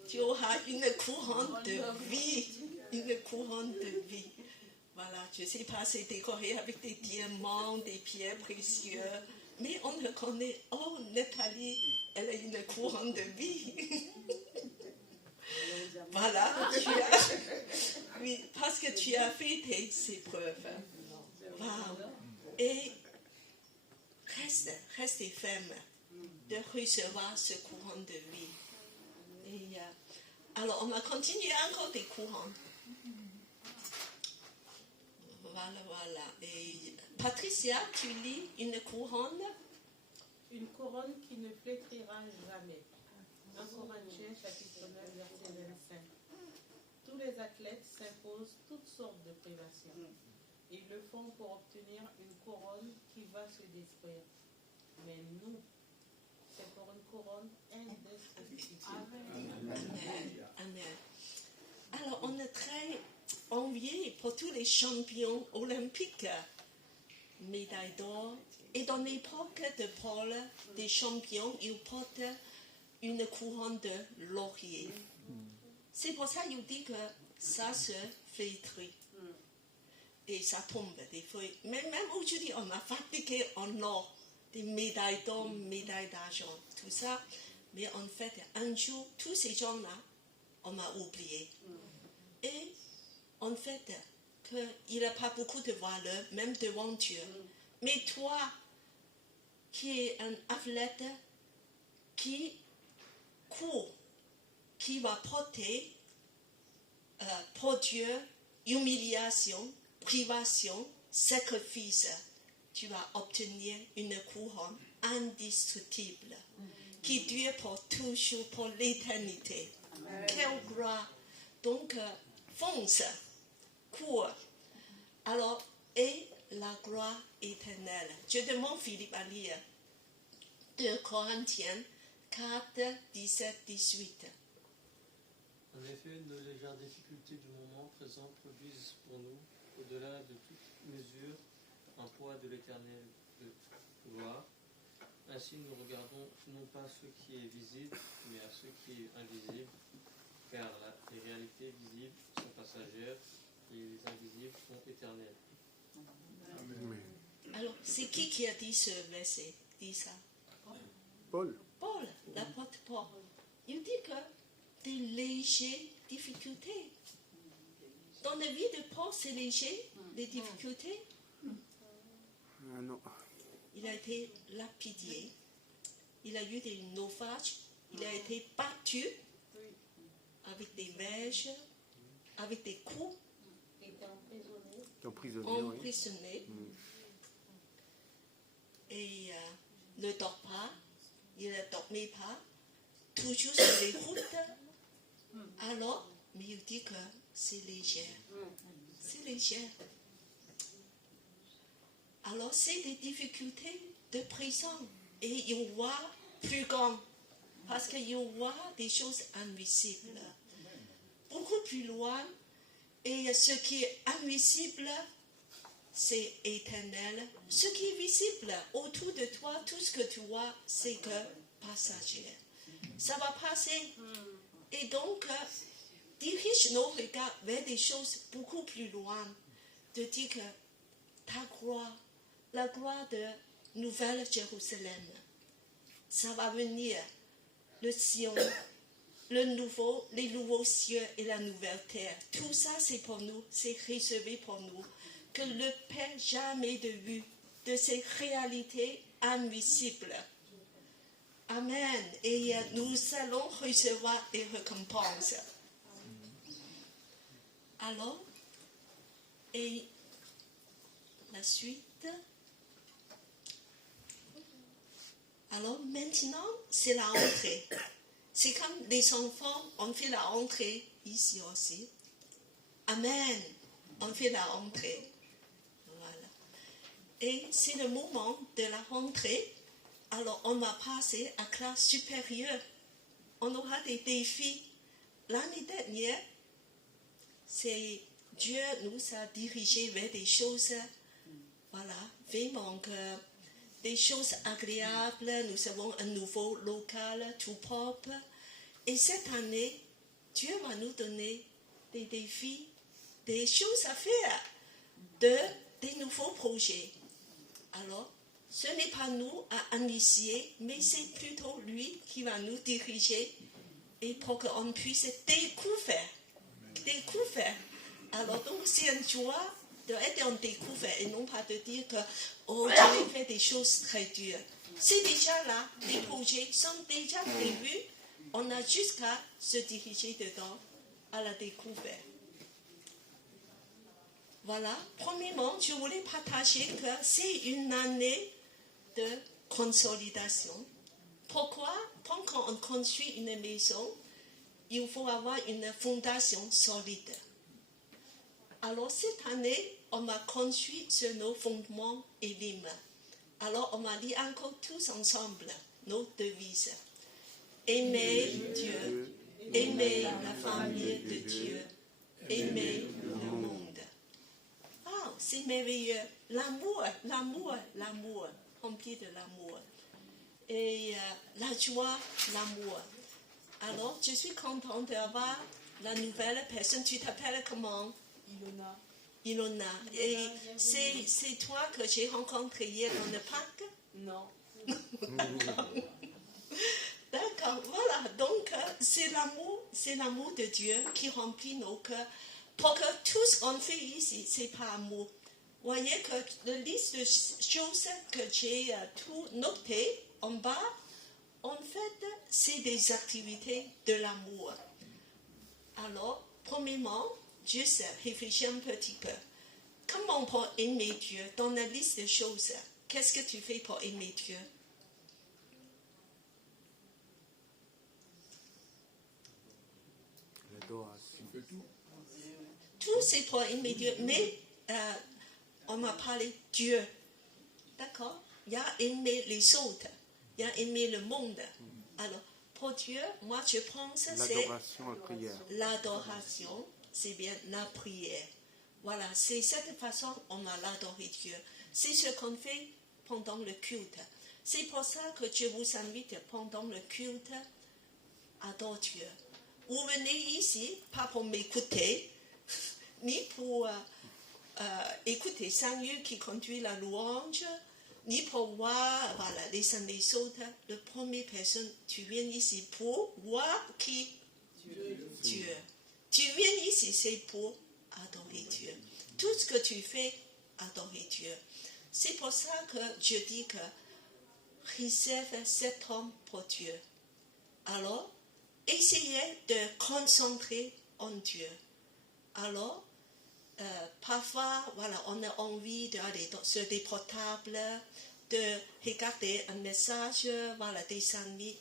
Tu auras une couronne de vie. Une couronne de vie. Voilà, je ne sais pas, c'est décoré avec des diamants, des pierres précieuses. Mais on reconnaît, oh, Nathalie, elle a une couronne de vie. Voilà, oui, parce que tu as fait tes épreuves. Wow. Et reste ferme de recevoir ce couronne de vie. Et, alors, on va continuer encore des couronnes. Voilà. Et Patricia, tu lis une couronne? Une couronne qui ne flétrira jamais. 1 Corinthiens chapitre 9 verset 25. Tous les athlètes s'imposent toutes sortes de privations. Ils le font pour obtenir une couronne qui va se détruire. Mais nous, c'est pour une couronne indestructible. Amen. Alors, on est très envié pour tous les champions olympiques, médailles d'or. Et dans l'époque de Paul, des champions, ils portent une couronne de laurier. C'est pour ça qu'il dit que ça se flétrit. Et ça tombe, des feuilles. Mais même aujourd'hui, on m'a fabriqué en or, des médailles d'or, médailles d'argent, tout ça. Mais en fait, un jour, tous ces gens-là, on m'a oublié. Et en fait, qu'il n'a pas beaucoup de valeur, même devant Dieu. Mais toi, qui es un athlète, qui court, qui va porter pour Dieu humiliation, privation, sacrifice, tu vas obtenir une couronne indestructible qui dure pour toujours, pour l'éternité. Quelle gloire! Donc, fonce, cours. Alors, et la gloire éternelle. Je demande Philippe à lire 2 Corinthiens 4, 17, 18. En effet, nos légères difficultés du moment présent produisent pour nous, au-delà de toute mesure, un poids de l'éternel de gloire. Ainsi, nous regardons non pas ce qui est visible, mais à ce qui est invisible, car les réalités visibles sont passagères et les invisibles sont éternelles. Amen. Alors, c'est qui a dit ce verset, dit ça? Paul. Paul, l'apôtre Paul. Il dit que des légères difficultés. Dans la vie de Paul, c'est léger, les difficultés. Ah non. Il a été lapidé. Il a eu des naufrages. Il a été battu avec des verges, avec des coups. Emprisonné. Et ne dort pas. Il ne dormait pas. Toujours sur les routes. Alors, mais il dit que c'est léger. C'est léger. Alors, c'est des difficultés de prison. Et il voit plus grand. Parce qu'il voit des choses invisibles. Beaucoup plus loin. Et ce qui est invisible, c'est éternel. Ce qui est visible autour de toi, tout ce que tu vois, c'est que passager. Ça va passer. Et donc, dirige nos regards vers des choses beaucoup plus loin. De dire que ta gloire, la gloire de Nouvelle Jérusalem, ça va venir. Le Sion, les nouveaux cieux et la nouvelle terre. Tout ça, c'est pour nous, c'est réservé pour nous. Que le Père jamais de vue de ces réalités invisibles. Amen. Et nous allons recevoir des récompenses. Alors, et la suite. Alors maintenant, c'est la rentrée. C'est comme les enfants, on fait la rentrée ici aussi. Amen. On fait la rentrée. Voilà. Et c'est le moment de la rentrée. Alors on va passer à classe supérieure. On aura des défis. L'année dernière, c'est Dieu nous a dirigés vers des choses, voilà, vraiment des choses agréables. Nous avons un nouveau local tout propre. Et cette année, Dieu va nous donner des défis, des choses à faire, des nouveaux projets. Alors, ce n'est pas nous à initier, mais c'est plutôt lui qui va nous diriger et pour qu'on puisse découvrir. Alors, donc, c'est une joie d'être en découverte et non pas de dire que oh, je vais faire des choses très dures. C'est déjà là, les projets sont déjà prévus, on a jusqu'à se diriger dedans à la découverte. Voilà, premièrement, je voulais partager que c'est une année de consolidation. Pourquoi? Quand on construit une maison, il faut avoir une fondation solide. Alors cette année, on va construire sur nos fondements et limes. Alors on va lire encore tous ensemble nos devises. Aimer Dieu, aimer la famille de Dieu, aimer le monde. Ah, c'est merveilleux. L'amour, rempli de l'amour. et la joie, l'amour. Alors, je suis contente d'avoir la nouvelle personne. Tu t'appelles comment? Ilona. Ilona. Et c'est toi que j'ai rencontré hier dans le parc? Non. D'accord, voilà. Donc, c'est l'amour de Dieu qui remplit nos cœurs. Pour que tout ce qu'on fait ici, c'est par amour. Vous voyez que la liste de choses que j'ai tout noté en bas, en fait, c'est des activités de l'amour. Alors, premièrement, juste réfléchis un petit peu. Comment pour aimer Dieu? Dans la liste de choses, qu'est-ce que tu fais pour aimer Dieu? L'adoration. Tu fais tout. Tout, c'est pour aimer Dieu, mais on m'a parlé Dieu. D'accord? Il y a aimer les autres, il y a aimer le monde. Alors, pour Dieu, moi je pense que c'est L'adoration, la prière. l'adoration, c'est bien la prière. Voilà, c'est cette façon on va l'adorer Dieu. C'est ce qu'on fait pendant le culte. C'est pour ça que je vous invite pendant le culte, adore Dieu. Vous venez ici, pas pour m'écouter, ni pour écouter Saint-Luc qui conduit la louange, ni pour voir voilà, les uns les autres. La première personne, tu viens ici pour voir qui? Dieu. Tu viens ici, c'est pour adorer Dieu. Tout ce que tu fais, adorer Dieu. C'est pour ça que je dis que réserve cet homme pour Dieu. Alors, essayez de concentrer en Dieu. Alors, parfois, voilà, on a envie d'aller sur des portables, de regarder un message, voilà, des amis.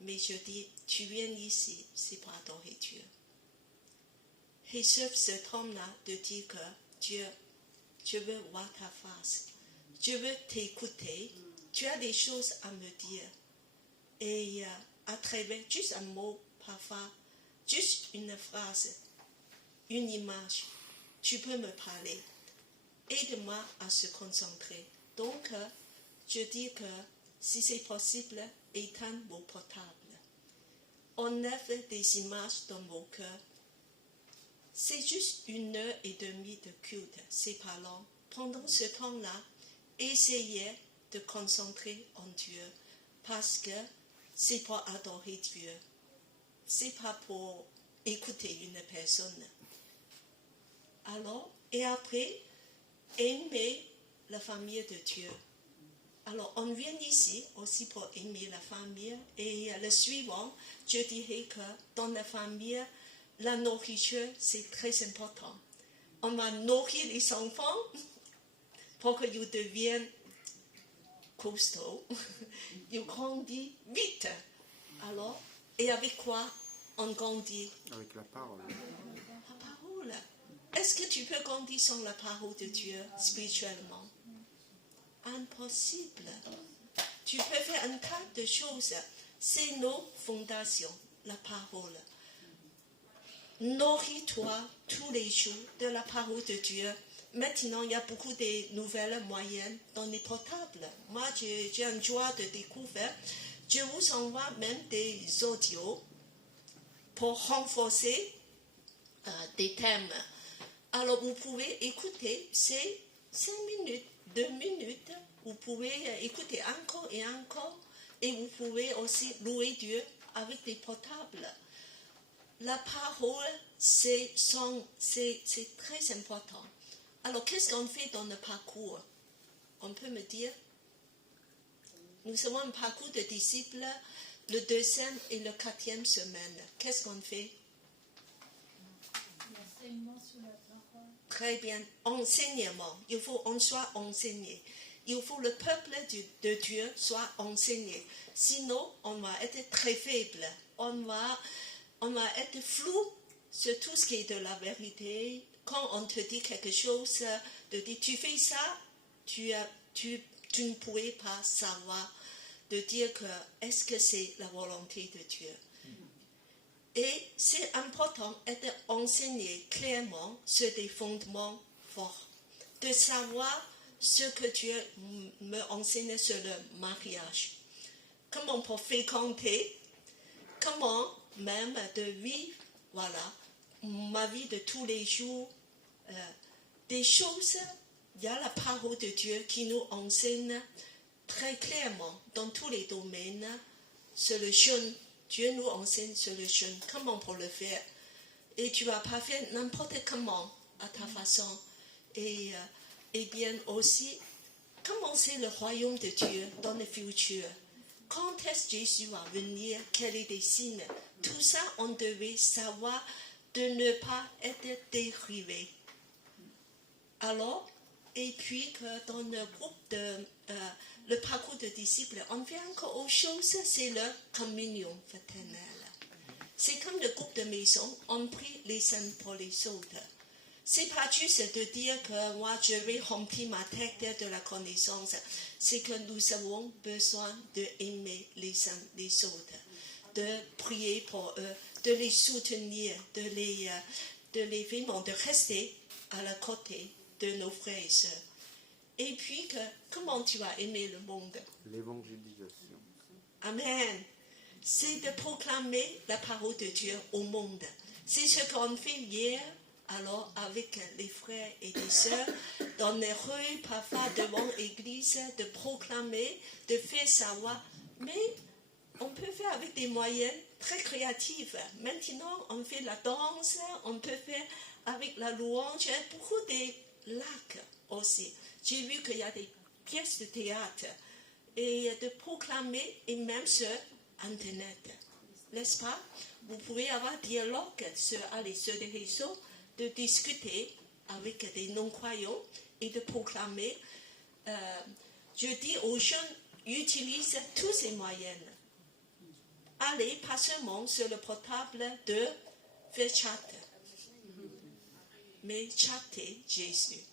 Mais je dis, tu viens ici, c'est pour adorer Dieu. Réserve cet homme-là de dire que Dieu, je veux voir ta face. Je veux t'écouter. Tu as des choses à me dire. Et à travers juste un mot, parfois, juste une phrase, une image, tu peux me parler. Aide-moi à se concentrer. Donc, je dis que si c'est possible, éteins vos portables. Enlève des images dans vos cœurs. C'est juste 1h30 de culte, c'est pas long. Pendant ce temps-là, essayez de concentrer en Dieu, parce que c'est pour adorer Dieu. C'est pas pour écouter une personne. Alors, et après, aimer la famille de Dieu. Alors, on vient ici aussi pour aimer la famille. Et le suivant, je dirais que dans la famille, la nourriture, c'est très important. On va nourrir les enfants pour qu'ils deviennent costauds. Ils grandissent vite. Alors, et avec quoi on grandit? Avec la parole. La parole. Est-ce que tu peux grandir sans la parole de Dieu spirituellement? Impossible. Tu peux faire un tas de choses. C'est nos fondations, la parole. Nourris-toi tous les jours de la parole de Dieu. Maintenant, il y a beaucoup de nouvelles moyennes dans les portables. Moi, j'ai une joie de découvrir. Je vous envoie même des audios pour renforcer des thèmes. Alors, vous pouvez écouter, c'est 5 minutes, 2 minutes. Vous pouvez écouter encore et encore. Et vous pouvez aussi louer Dieu avec des portables. La parole, c'est très important. Alors, qu'est-ce qu'on fait dans le parcours? On peut me dire, nous avons un parcours de disciples, le 2e et le 4e semaine. Qu'est-ce qu'on fait? L'enseignement sur la parole. Très bien, enseignement. Il faut qu'on soit enseigné. Il faut que le peuple de Dieu soit enseigné. Sinon, on va être très faible. On va être flou sur tout ce qui est de la vérité. Quand on te dit quelque chose, de dire tu fais ça, tu ne pourrais pas savoir, de dire que est-ce que c'est la volonté de Dieu. Et c'est important d'être enseigné clairement sur des fondements forts, de savoir ce que Dieu me enseigne sur le mariage. comment pour fréquenter, comment même de vivre, voilà, ma vie de tous les jours, des choses, il y a la parole de Dieu qui nous enseigne très clairement dans tous les domaines sur le jeûne. Dieu nous enseigne sur le jeûne, comment pour le faire. Et tu vas pas faire n'importe comment à ta façon. Et bien aussi, comment c'est le royaume de Dieu dans le futur. Quand est-ce que Jésus va venir, quels sont les signes. Tout ça, on devait savoir de ne pas être dérivé. Alors, et puis que dans le groupe le parcours de disciples, on fait encore autre chose, c'est la communion fraternelle. C'est comme le groupe de maison, on prie les uns pour les autres. C'est pas juste de dire que moi je vais remplir ma tête de la connaissance, c'est que nous avons besoin d'aimer les uns les autres, de prier pour eux, de les soutenir, de les vraiment de rester à la côté de nos frères et sœurs. Et puis, comment tu vas aimer le monde? L'évangélisation. Amen. C'est de proclamer la parole de Dieu au monde. C'est ce qu'on fait hier, alors avec les frères et les sœurs, dans les rues, parfois devant l'église, de proclamer, de faire savoir. Mais on peut faire avec des moyens très créatifs. Maintenant, on fait la danse, on peut faire avec la louange, beaucoup de lacs aussi. J'ai vu qu'il y a des pièces de théâtre et de proclamer, et même sur Internet. N'est-ce pas? Vous pouvez avoir dialogue sur les réseaux, de discuter avec des non-croyants et de proclamer. Je dis aux jeunes, utilisez tous ces moyens. Allez pas seulement sur le portable de faire chat, mais chatter Jésus.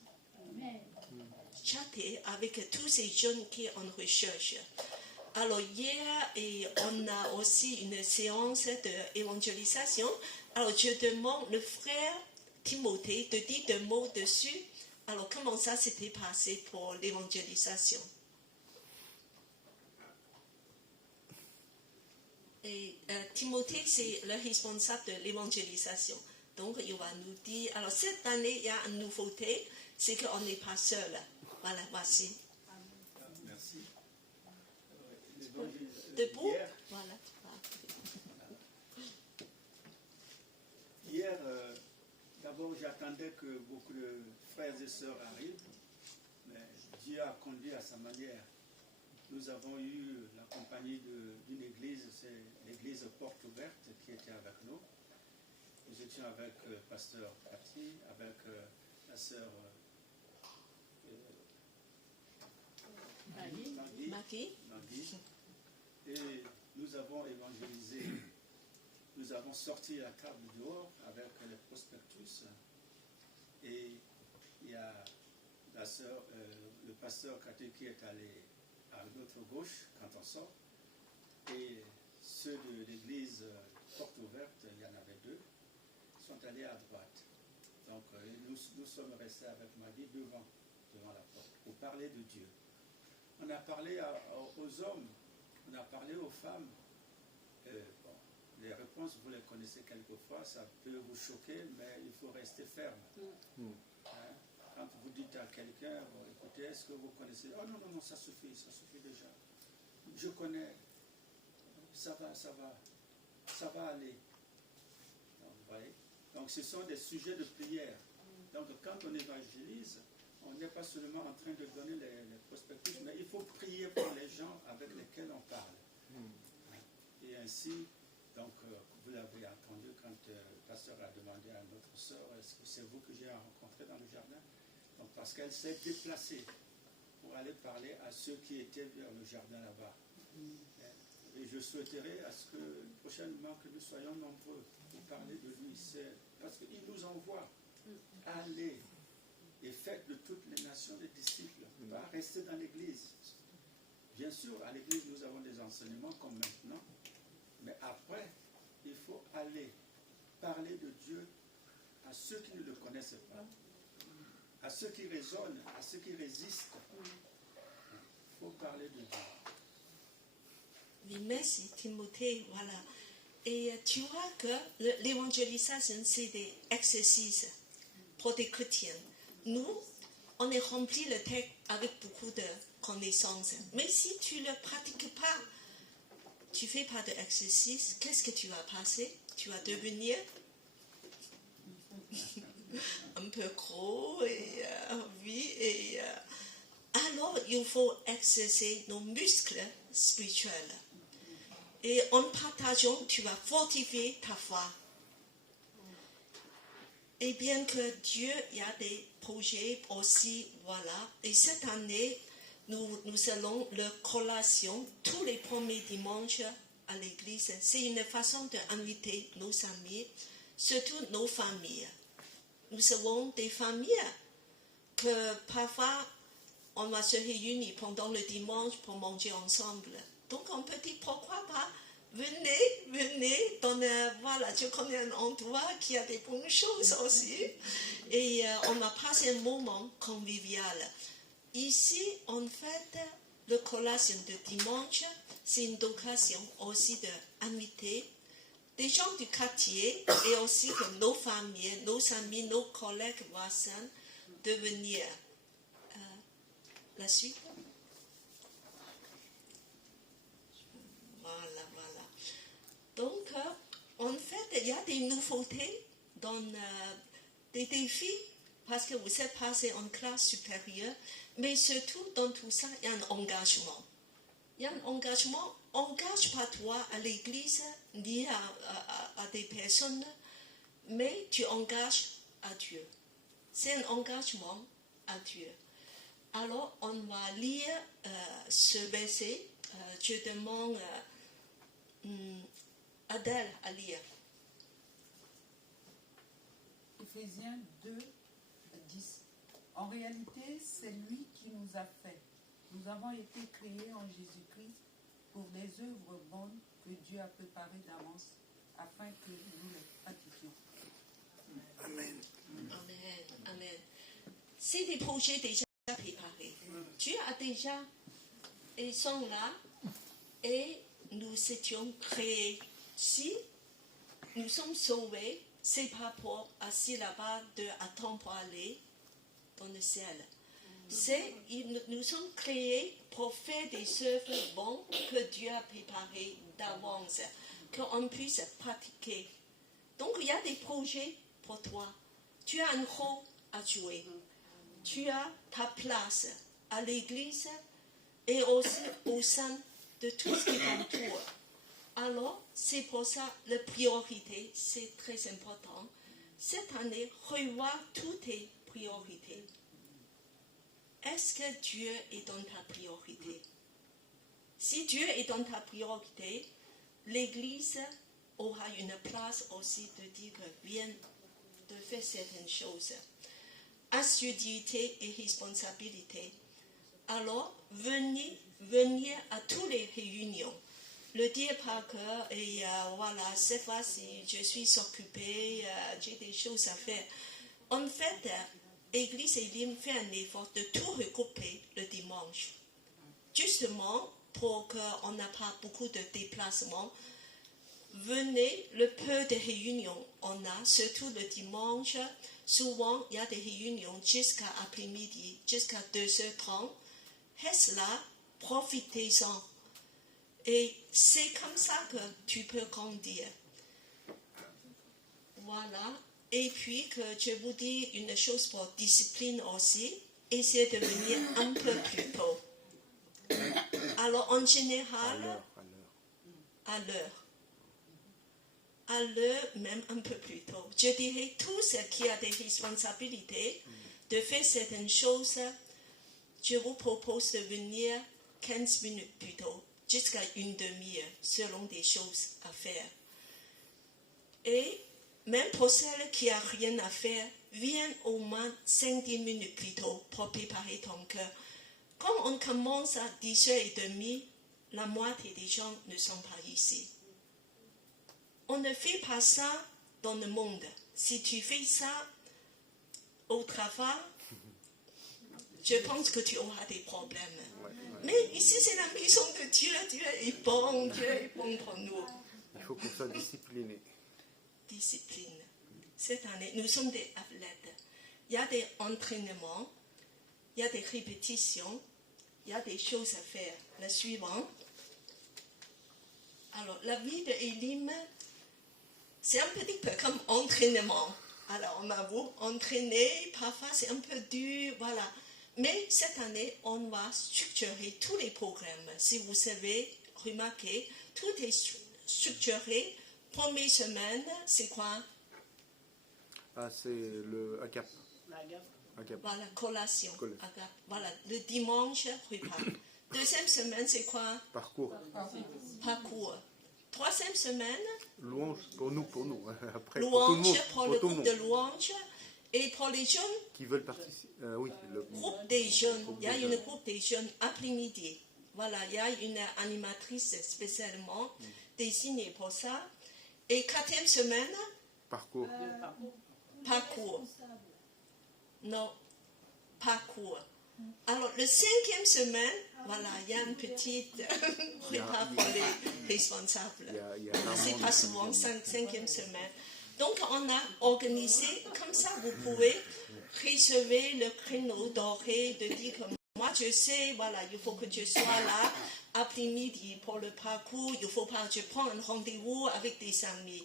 Chatter avec tous ces jeunes qui en recherche. Alors hier, et on a aussi une séance d'évangélisation. Alors je demande le frère Timothée de dire deux mots dessus. Alors comment ça s'était passé pour l'évangélisation? Et Timothée, c'est le responsable de l'évangélisation. Donc il va nous dire, alors cette année, il y a une nouveauté, c'est qu'on n'est pas seul. Voilà, voici. Merci. Debout. Hier, Voilà. Hier, d'abord, j'attendais que beaucoup de frères et sœurs arrivent, mais Dieu a conduit à sa manière. Nous avons eu la compagnie d'une église, c'est l'église Porte Ouverte, qui était avec nous. Nous étions avec pasteur Cathy, avec la sœur Maggie. Et nous avons évangélisé. Nous avons sorti la table dehors avec les prospectus. Et il y a la sœur, le pasteur Cathy qui est allé à notre gauche quand on sort. Et ceux de l'église Porte Ouverte, il y en avait deux, sont allés à droite. Donc nous sommes restés avec Maggie devant la porte pour parler de Dieu. On a parlé aux hommes, on a parlé aux femmes. Bon, les réponses, vous les connaissez quelquefois, ça peut vous choquer, mais il faut rester ferme. Hein? Quand vous dites à quelqu'un, bon, écoutez, est-ce que vous connaissez? Oh non, non, non, ça suffit déjà. Je connais, ça va aller. Donc, vous voyez? Donc ce sont des sujets de prière. Donc quand on évangélise, on n'est pas seulement en train de donner les prospectus, mais il faut prier pour les gens avec lesquels on parle. Et ainsi, donc, vous l'avez entendu quand le pasteur a demandé à notre sœur, est-ce que c'est vous que j'ai rencontré dans le jardin? Donc, parce qu'elle s'est déplacée pour aller parler à ceux qui étaient vers le jardin là-bas. Et je souhaiterais à ce que prochainement que nous soyons nombreux pour parler de lui. Parce qu'il nous envoie. Allez et faites de toutes les nations des disciples. Pas rester dans l'église. Bien sûr, à l'église, nous avons des enseignements comme maintenant. Mais après, il faut aller parler de Dieu à ceux qui ne le connaissent pas, à ceux qui raisonnent, à ceux qui résistent. Il faut parler de Dieu. Oui, merci Timothée, voilà. Et tu vois que l'évangélisation, c'est des exercices pour des chrétiens. Nous, on est rempli le texte avec beaucoup de connaissances. Mais si tu ne le pratiques pas, tu ne fais pas d'exercice, qu'est-ce que tu vas passer? Tu vas devenir un peu gros et alors il faut exercer nos muscles spirituels. Et en partageant, tu vas fortifier ta foi. Et bien que Dieu, il y a des projets aussi, voilà. Et cette année, nous allons la collation tous les premiers dimanches à l'église. C'est une façon d'inviter nos amis, surtout nos familles. Nous avons des familles que parfois on va se réunir pendant le dimanche pour manger ensemble. Donc on peut dire pourquoi pas, venez, voilà, je connais un endroit qui a des bonnes choses aussi. Et on va passer un moment convivial. Ici, en fait, la collation de dimanche, c'est une occasion aussi d'inviter des gens du quartier et aussi que nos familles, nos amis, nos collègues voisins de venir. La suite. Voilà. Donc, en fait, il y a des nouveautés dans des défis parce que vous êtes passé en classe supérieure, mais surtout dans tout ça, il y a un engagement. Il y a un engagement. Engage pas toi à l'église ni à des personnes, mais tu engages à Dieu. C'est un engagement à Dieu. Alors, on va lire ce verset. Je demande Adèle à lire. Éphésiens 2, 10. En réalité, c'est lui qui nous a fait. Nous avons été créés en Jésus-Christ pour des œuvres bonnes que Dieu a préparées d'avance afin que nous les pratiquions. Amen. Amen. C'est des projets déjà préparés. Dieu a déjà, ils sont là et nous étions créés. Si nous sommes sauvés, c'est pas pour assis là-bas à temps pour aller dans le ciel. Nous sommes créés pour faire des œuvres bonnes que Dieu a préparées d'avance, qu'on puisse pratiquer. Donc il y a des projets pour toi. Tu as un rôle à jouer. Tu as ta place à l'église et aussi au sein de tout ce qui t'entoure. Alors, c'est pour ça la priorité, c'est très important. Cette année, revoir toutes tes priorités. Est-ce que Dieu est dans ta priorité? Si Dieu est dans ta priorité, l'Église aura une place aussi de dire que viens de faire certaines choses. Assiduité et responsabilité. Alors, venez à toutes les réunions. Le dire par cœur, et voilà, cette fois-ci, je suis occupée, j'ai des choses à faire. En fait, Église Elim fait un effort de tout regrouper le dimanche. Justement, pour qu'on n'a pas beaucoup de déplacements, venez, le peu de réunions on a, surtout le dimanche. Souvent, il y a des réunions jusqu'à après-midi, jusqu'à 2h30. Reste là, profitez-en. Et c'est comme ça que tu peux grandir. Voilà. Et puis, que je vous dis une chose pour discipline aussi, essayez de venir un peu plus tôt. Alors, en général, à l'heure, même un peu plus tôt. Je dirais, tout ce qui a des responsabilités de faire certaines choses, je vous propose de venir 15 minutes plus tôt, jusqu'à une demi-heure, selon des choses à faire. Et même pour celles qui n'ont rien à faire, viens au moins 5-10 minutes plus tôt pour préparer ton cœur. Quand on commence à 10h30, la moitié des gens ne sont pas ici. On ne fait pas ça dans le monde. Si tu fais ça au travail, je pense que tu auras des problèmes. Mais ici, c'est la maison de Dieu. Dieu est bon, Dieu est bon pour nous. Il faut qu'on soit discipliné. Discipline. Cette année, nous sommes des athlètes. Il y a des entraînements, il y a des répétitions, il y a des choses à faire. Le suivant. Alors, la vie de Elim, c'est un petit peu comme entraînement. Alors, on va vous entraîner, parfois c'est un peu dur, voilà. Mais cette année, on va structurer tous les programmes. Si vous savez, remarquez, tout est structuré. Première semaine, c'est quoi? Ah, c'est le ACAP. ACAP. Voilà, collation. ACAP. Voilà, le dimanche, repas. Deuxième semaine, c'est quoi? Parcours. Parcours. Troisième semaine, Louange pour nous. Après, louange pour pour le tout le groupe monde. de louange. Et pour les jeunes, Qui veulent participer. Oui, le groupe des jeunes. groupe Il y a des une jeunes. groupe des jeunes après-midi. Voilà, il y a une animatrice spécialement dessinée pour ça. Et quatrième semaine, Parcours. parcours. Non, parcours. Alors, le cinquième semaine, voilà, il y a une petite repas pour les responsables. Il y a C'est vraiment pas des souvent, gens. cinquième semaine. Donc, on a organisé, comme ça, vous pouvez réserver le créneau doré de dire que moi, je sais, voilà, il faut que je sois là après-midi pour le parcours. Il ne faut pas que je prenne un rendez-vous avec des amis.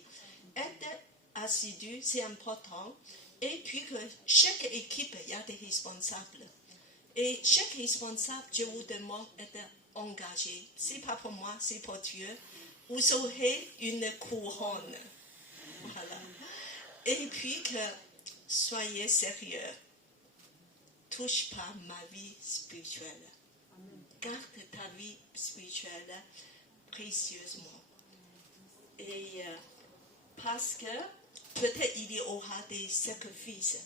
Être assidu, c'est important. Et puis que chaque équipe, il y a des responsables. Et chaque responsable, je vous demande d'être engagé. Ce n'est pas pour moi, c'est pour Dieu. Vous aurez une couronne. Voilà. Et puis que soyez sérieux. Touche pas ma vie spirituelle. Garde ta vie spirituelle précieusement. Et parce que peut-être il y aura des sacrifices.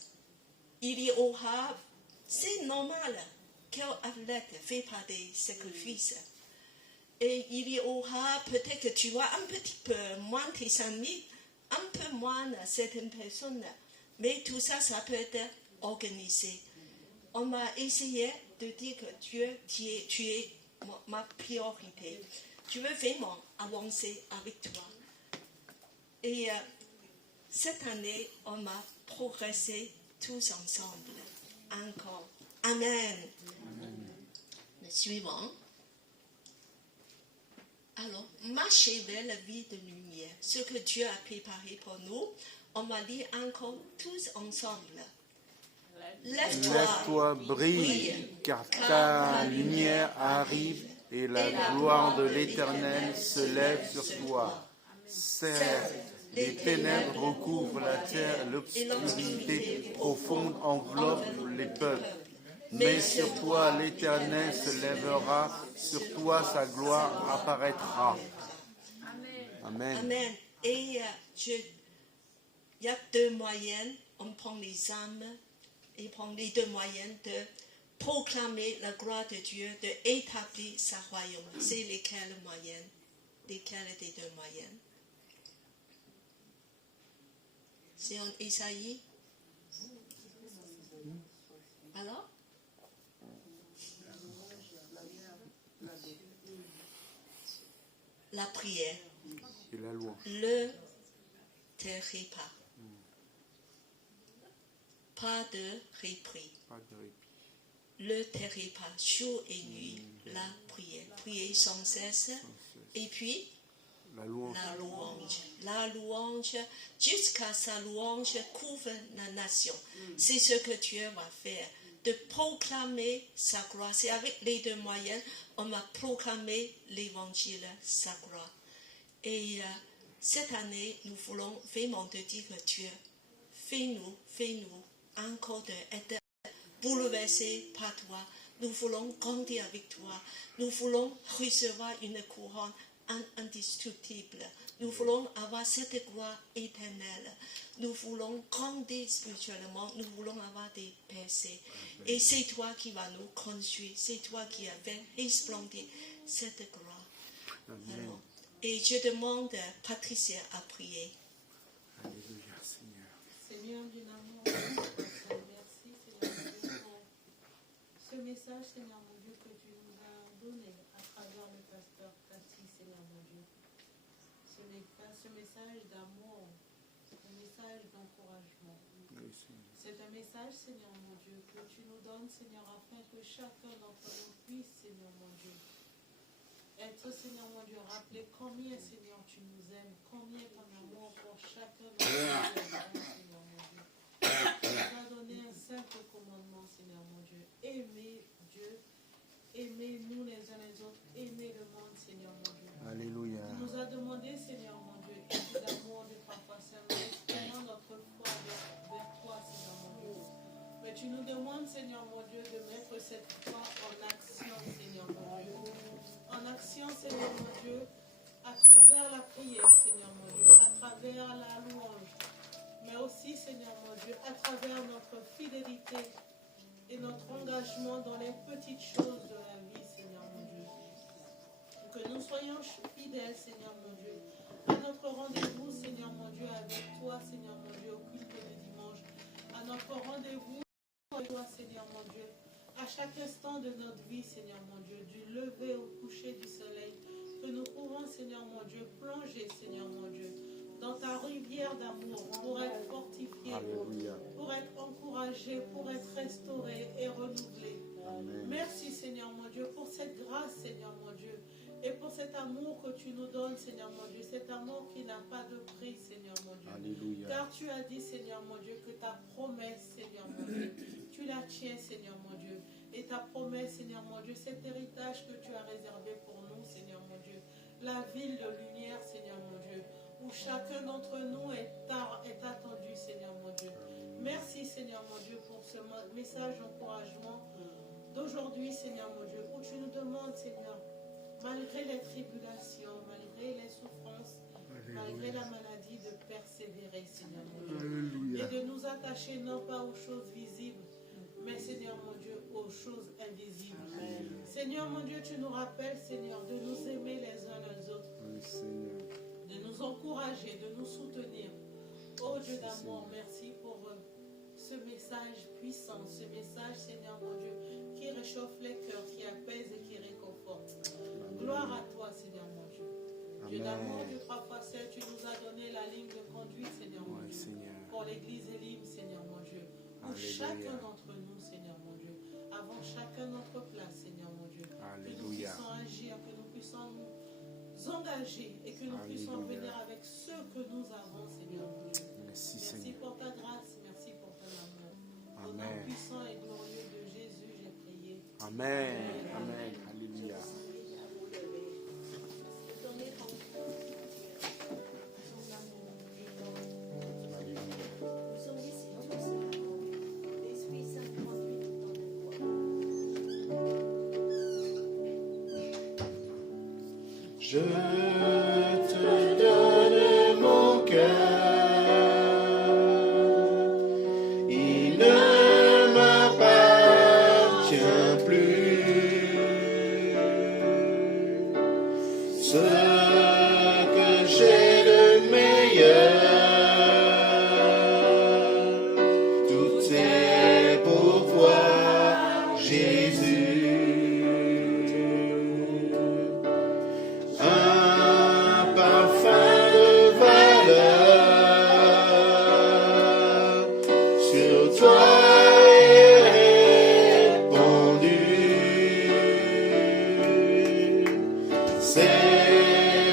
Il y aura, c'est normal qu'un athlète ne fait pas des sacrifices. Et il y aura peut-être que tu vois un petit peu moins tes amis, un peu moins certaines personnes. Mais tout ça, ça peut être organisé. On va essayer de dire que Dieu, tu es ma priorité. Je veux vraiment avancer avec toi. Et cette année, on va progresser tous ensemble. Encore. Amen. Le suivant. Alors, marchez vers la vie de lumière. Ce que Dieu a préparé pour nous, on va lire encore tous ensemble. Lève-toi, brille, car ta lumière arrive et la gloire de l'Éternel se lève sur toi. Certes, les ténèbres recouvrent la terre, l'obscurité profonde enveloppe les peuples. Mais sur toi, l'Éternel se lèvera, sur toi sa gloire apparaîtra. Amen. Amen. Et il y a deux moyens. On prend les âmes et prend les deux moyens de proclamer la gloire de Dieu, d'établir sa royaume. C'est lesquels moyens? Lesquels des deux moyens? C'est en Isaïe. Alors? La prière. Et la louange. Le repas. Pas de répit. Pas de répit. Le repas, jour et nuit, la prière. Prier sans cesse. Et puis, la louange. La louange. La louange, jusqu'à sa louange couvre la nation. C'est ce que Dieu va faire. De proclamer sa gloire. C'est avec les deux moyens, on va proclamer l'évangile, sa gloire. Et cette année, nous voulons vraiment te dire que Dieu, fais-nous encore d'être bouleversés par toi. Nous voulons grandir avec toi. Nous voulons recevoir une couronne indestructible. Nous voulons avoir cette gloire éternelle. Nous voulons grandir spirituellement. Nous voulons avoir des percées. Et c'est toi qui vas nous construire. C'est toi qui as fait resplendir cette gloire. Alors, et je demande à Patricia à prier. Alléluia, Seigneur. Seigneur du amour, merci Seigneur pour ce message, Seigneur mon Dieu, que tu nous as donné à travers le pasteur ce message d'amour, un message d'encouragement. C'est un message, Seigneur mon Dieu, que tu nous donnes, Seigneur, afin que chacun d'entre nous puisse, Seigneur mon Dieu, être, Seigneur mon Dieu, rappeler combien, Seigneur, tu nous aimes, combien ton amour pour chacun d'entre nous, Seigneur mon Dieu. Tu nous as donné un simple commandement, Seigneur mon Dieu. Aimer Dieu, aimer nous les uns les autres, aimer le monde, Seigneur mon Dieu. Alléluia. Tu nous as demandé, Seigneur mon Dieu, et d'amour de papa, Seigneur, espérant notre foi vers toi, Seigneur mon Dieu. Mais tu nous demandes, Seigneur mon Dieu, de mettre cette foi en action, Seigneur mon Dieu. En action, Seigneur mon Dieu, à travers la prière, Seigneur mon Dieu, à travers la louange, mais aussi, Seigneur mon Dieu, à travers notre fidélité et notre engagement dans les petites choses de la vie, Seigneur mon Dieu. Que nous soyons fidèles, Seigneur mon Dieu, à notre rendez-vous, Seigneur mon Dieu, avec toi, Seigneur mon Dieu, au culte de dimanche, à notre rendez-vous avec toi, Seigneur mon Dieu, à chaque instant de notre vie, Seigneur mon Dieu, du lever au coucher du soleil, que nous pouvons, Seigneur mon Dieu, plonger, Seigneur mon Dieu, dans ta rivière d'amour, pour être fortifié, pour être encouragé, pour être restauré et renouvelé. Amen. Merci, Seigneur mon Dieu, pour cette grâce, Seigneur mon Dieu, et pour cet amour que tu nous donnes, Seigneur mon Dieu, cet amour qui n'a pas de prix, Seigneur mon Dieu. Alléluia. Car tu as dit, Seigneur mon Dieu, que ta promesse, Seigneur mon Dieu, tu la tiens, Seigneur mon Dieu. Et ta promesse, Seigneur mon Dieu, cet héritage que tu as réservé pour nous, Seigneur mon Dieu, la ville de lumière, Seigneur mon Dieu, où chacun d'entre nous est attendu, Seigneur mon Dieu. Merci, Seigneur mon Dieu, pour ce message d'encouragement d'aujourd'hui, Seigneur mon Dieu, où tu nous demandes, Seigneur, malgré les tribulations, malgré les souffrances, malgré la maladie, de persévérer, Seigneur mon Dieu. Alléluia. Et de nous attacher non pas aux choses visibles, mais, Seigneur mon Dieu, aux choses invisibles. Amen. Seigneur mon Dieu, tu nous rappelles, Seigneur, de nous aimer les uns les autres. Oui, Seigneur. De nous encourager, de nous soutenir. Oh Dieu d'amour, merci pour ce message puissant, ce message, Seigneur mon Dieu, qui réchauffe les cœurs, qui apaise et qui réconforte. Amen. Gloire à toi, Seigneur mon Dieu. Amen. Dieu d'amour, Dieu papa Saint, tu nous as donné la ligne de conduite, Seigneur mon Dieu, Seigneur. Pour l'église Élim, Seigneur mon Dieu. Pour chacun d'entre nous, Seigneur mon Dieu, avant chacun notre place, Seigneur mon Dieu, Alléluia. Que nous puissions agir, que nous puissions nous engager et que nous puissions venir avec ce que nous avons, Seigneur mon Dieu. Merci, Seigneur. Pour ta grâce, merci pour ton amour. Au nom puissant et glorieux de Jésus, j'ai prié. Amen. Amen. Alléluia. Je te donne mon cœur, il ne m'appartient plus. Ce que j'ai de meilleur, tout est pour toi, Jésus. C'est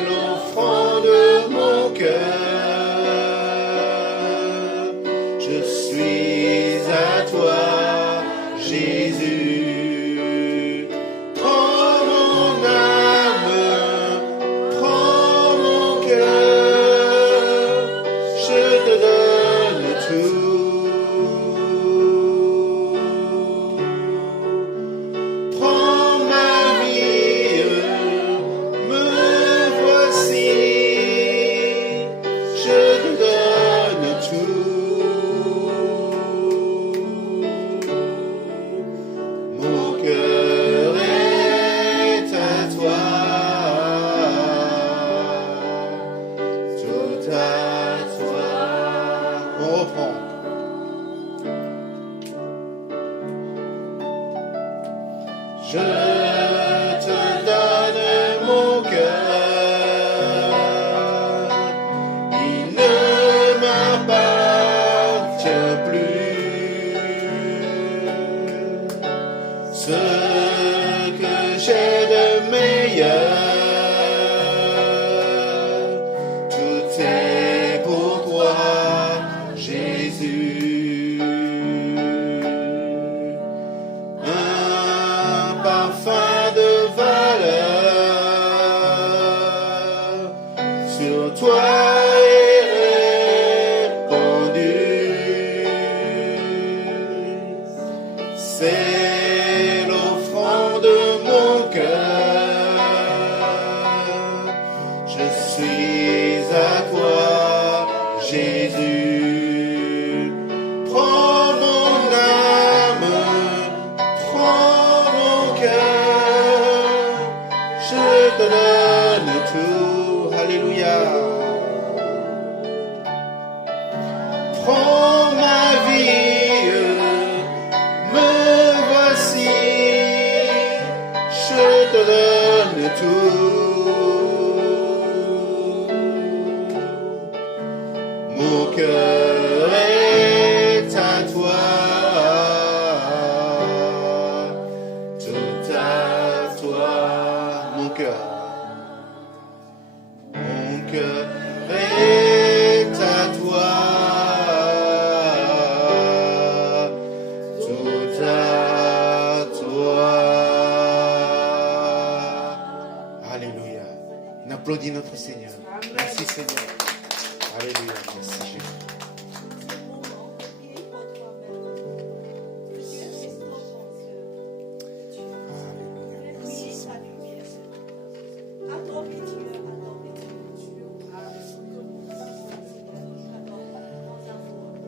le meilleur. Tout est pour toi, Jésus. Un parfum de valeur sur toi est répandu. C'est l'offrande de mon cœur. Je suis à toi, Jésus. Prends mon âme, prends mon cœur. Je te donne tout. Alléluia. Prends ma vie, me voici, je te donne tout. Mon cœur est à toi, tout à toi, mon cœur. Mon cœur est à toi, tout à toi. Alléluia. On applaudit notre Seigneur. Merci Seigneur. Alléluia. Merci Jésus.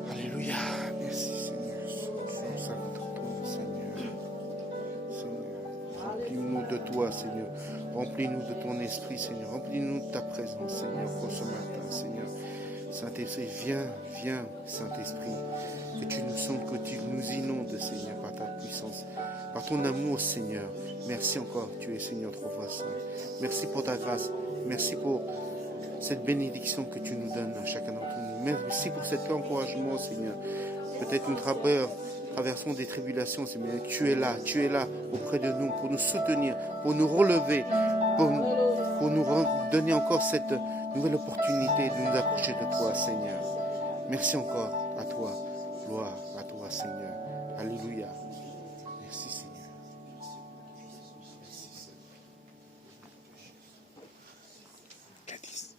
Alléluia. Merci Seigneur. Ça va t'entendre, Seigneur. Remplis-nous de toi, Seigneur. Remplis-nous de ton esprit, Seigneur. Remplis-nous de ta présence, Seigneur, pour ce matin, Seigneur. Saint-Esprit, viens, Saint-Esprit. Que tu nous sentes, que tu nous inondes, Seigneur, par ta puissance, par ton amour, Seigneur. Merci encore, tu es Seigneur trois fois saint. Merci pour ta grâce. Merci pour cette bénédiction que tu nous donnes à chacun d'entre nous. Merci pour cet encouragement, Seigneur. Peut-être nous traversons des tribulations, Seigneur. Tu es là auprès de nous pour nous soutenir, pour nous relever, pour nous donner encore cette nouvelle opportunité de nous approcher de toi, Seigneur. Merci encore à toi. Gloire à toi, Seigneur. Alléluia. Merci, Seigneur. Gladys.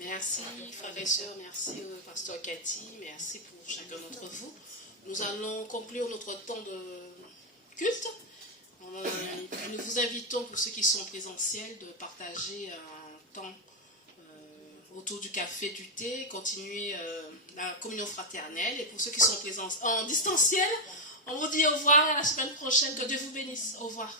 Merci, frères et sœurs, merci au pasteur Cathy, merci pour chacun d'entre vous. Nous allons conclure notre temps de culte. Nous vous invitons, pour ceux qui sont présentiels, de partager un temps autour du café, du thé, continuer la communion fraternelle. Et pour ceux qui sont présents en distanciel, on vous dit au revoir à la semaine prochaine. Que Dieu vous bénisse. Au revoir.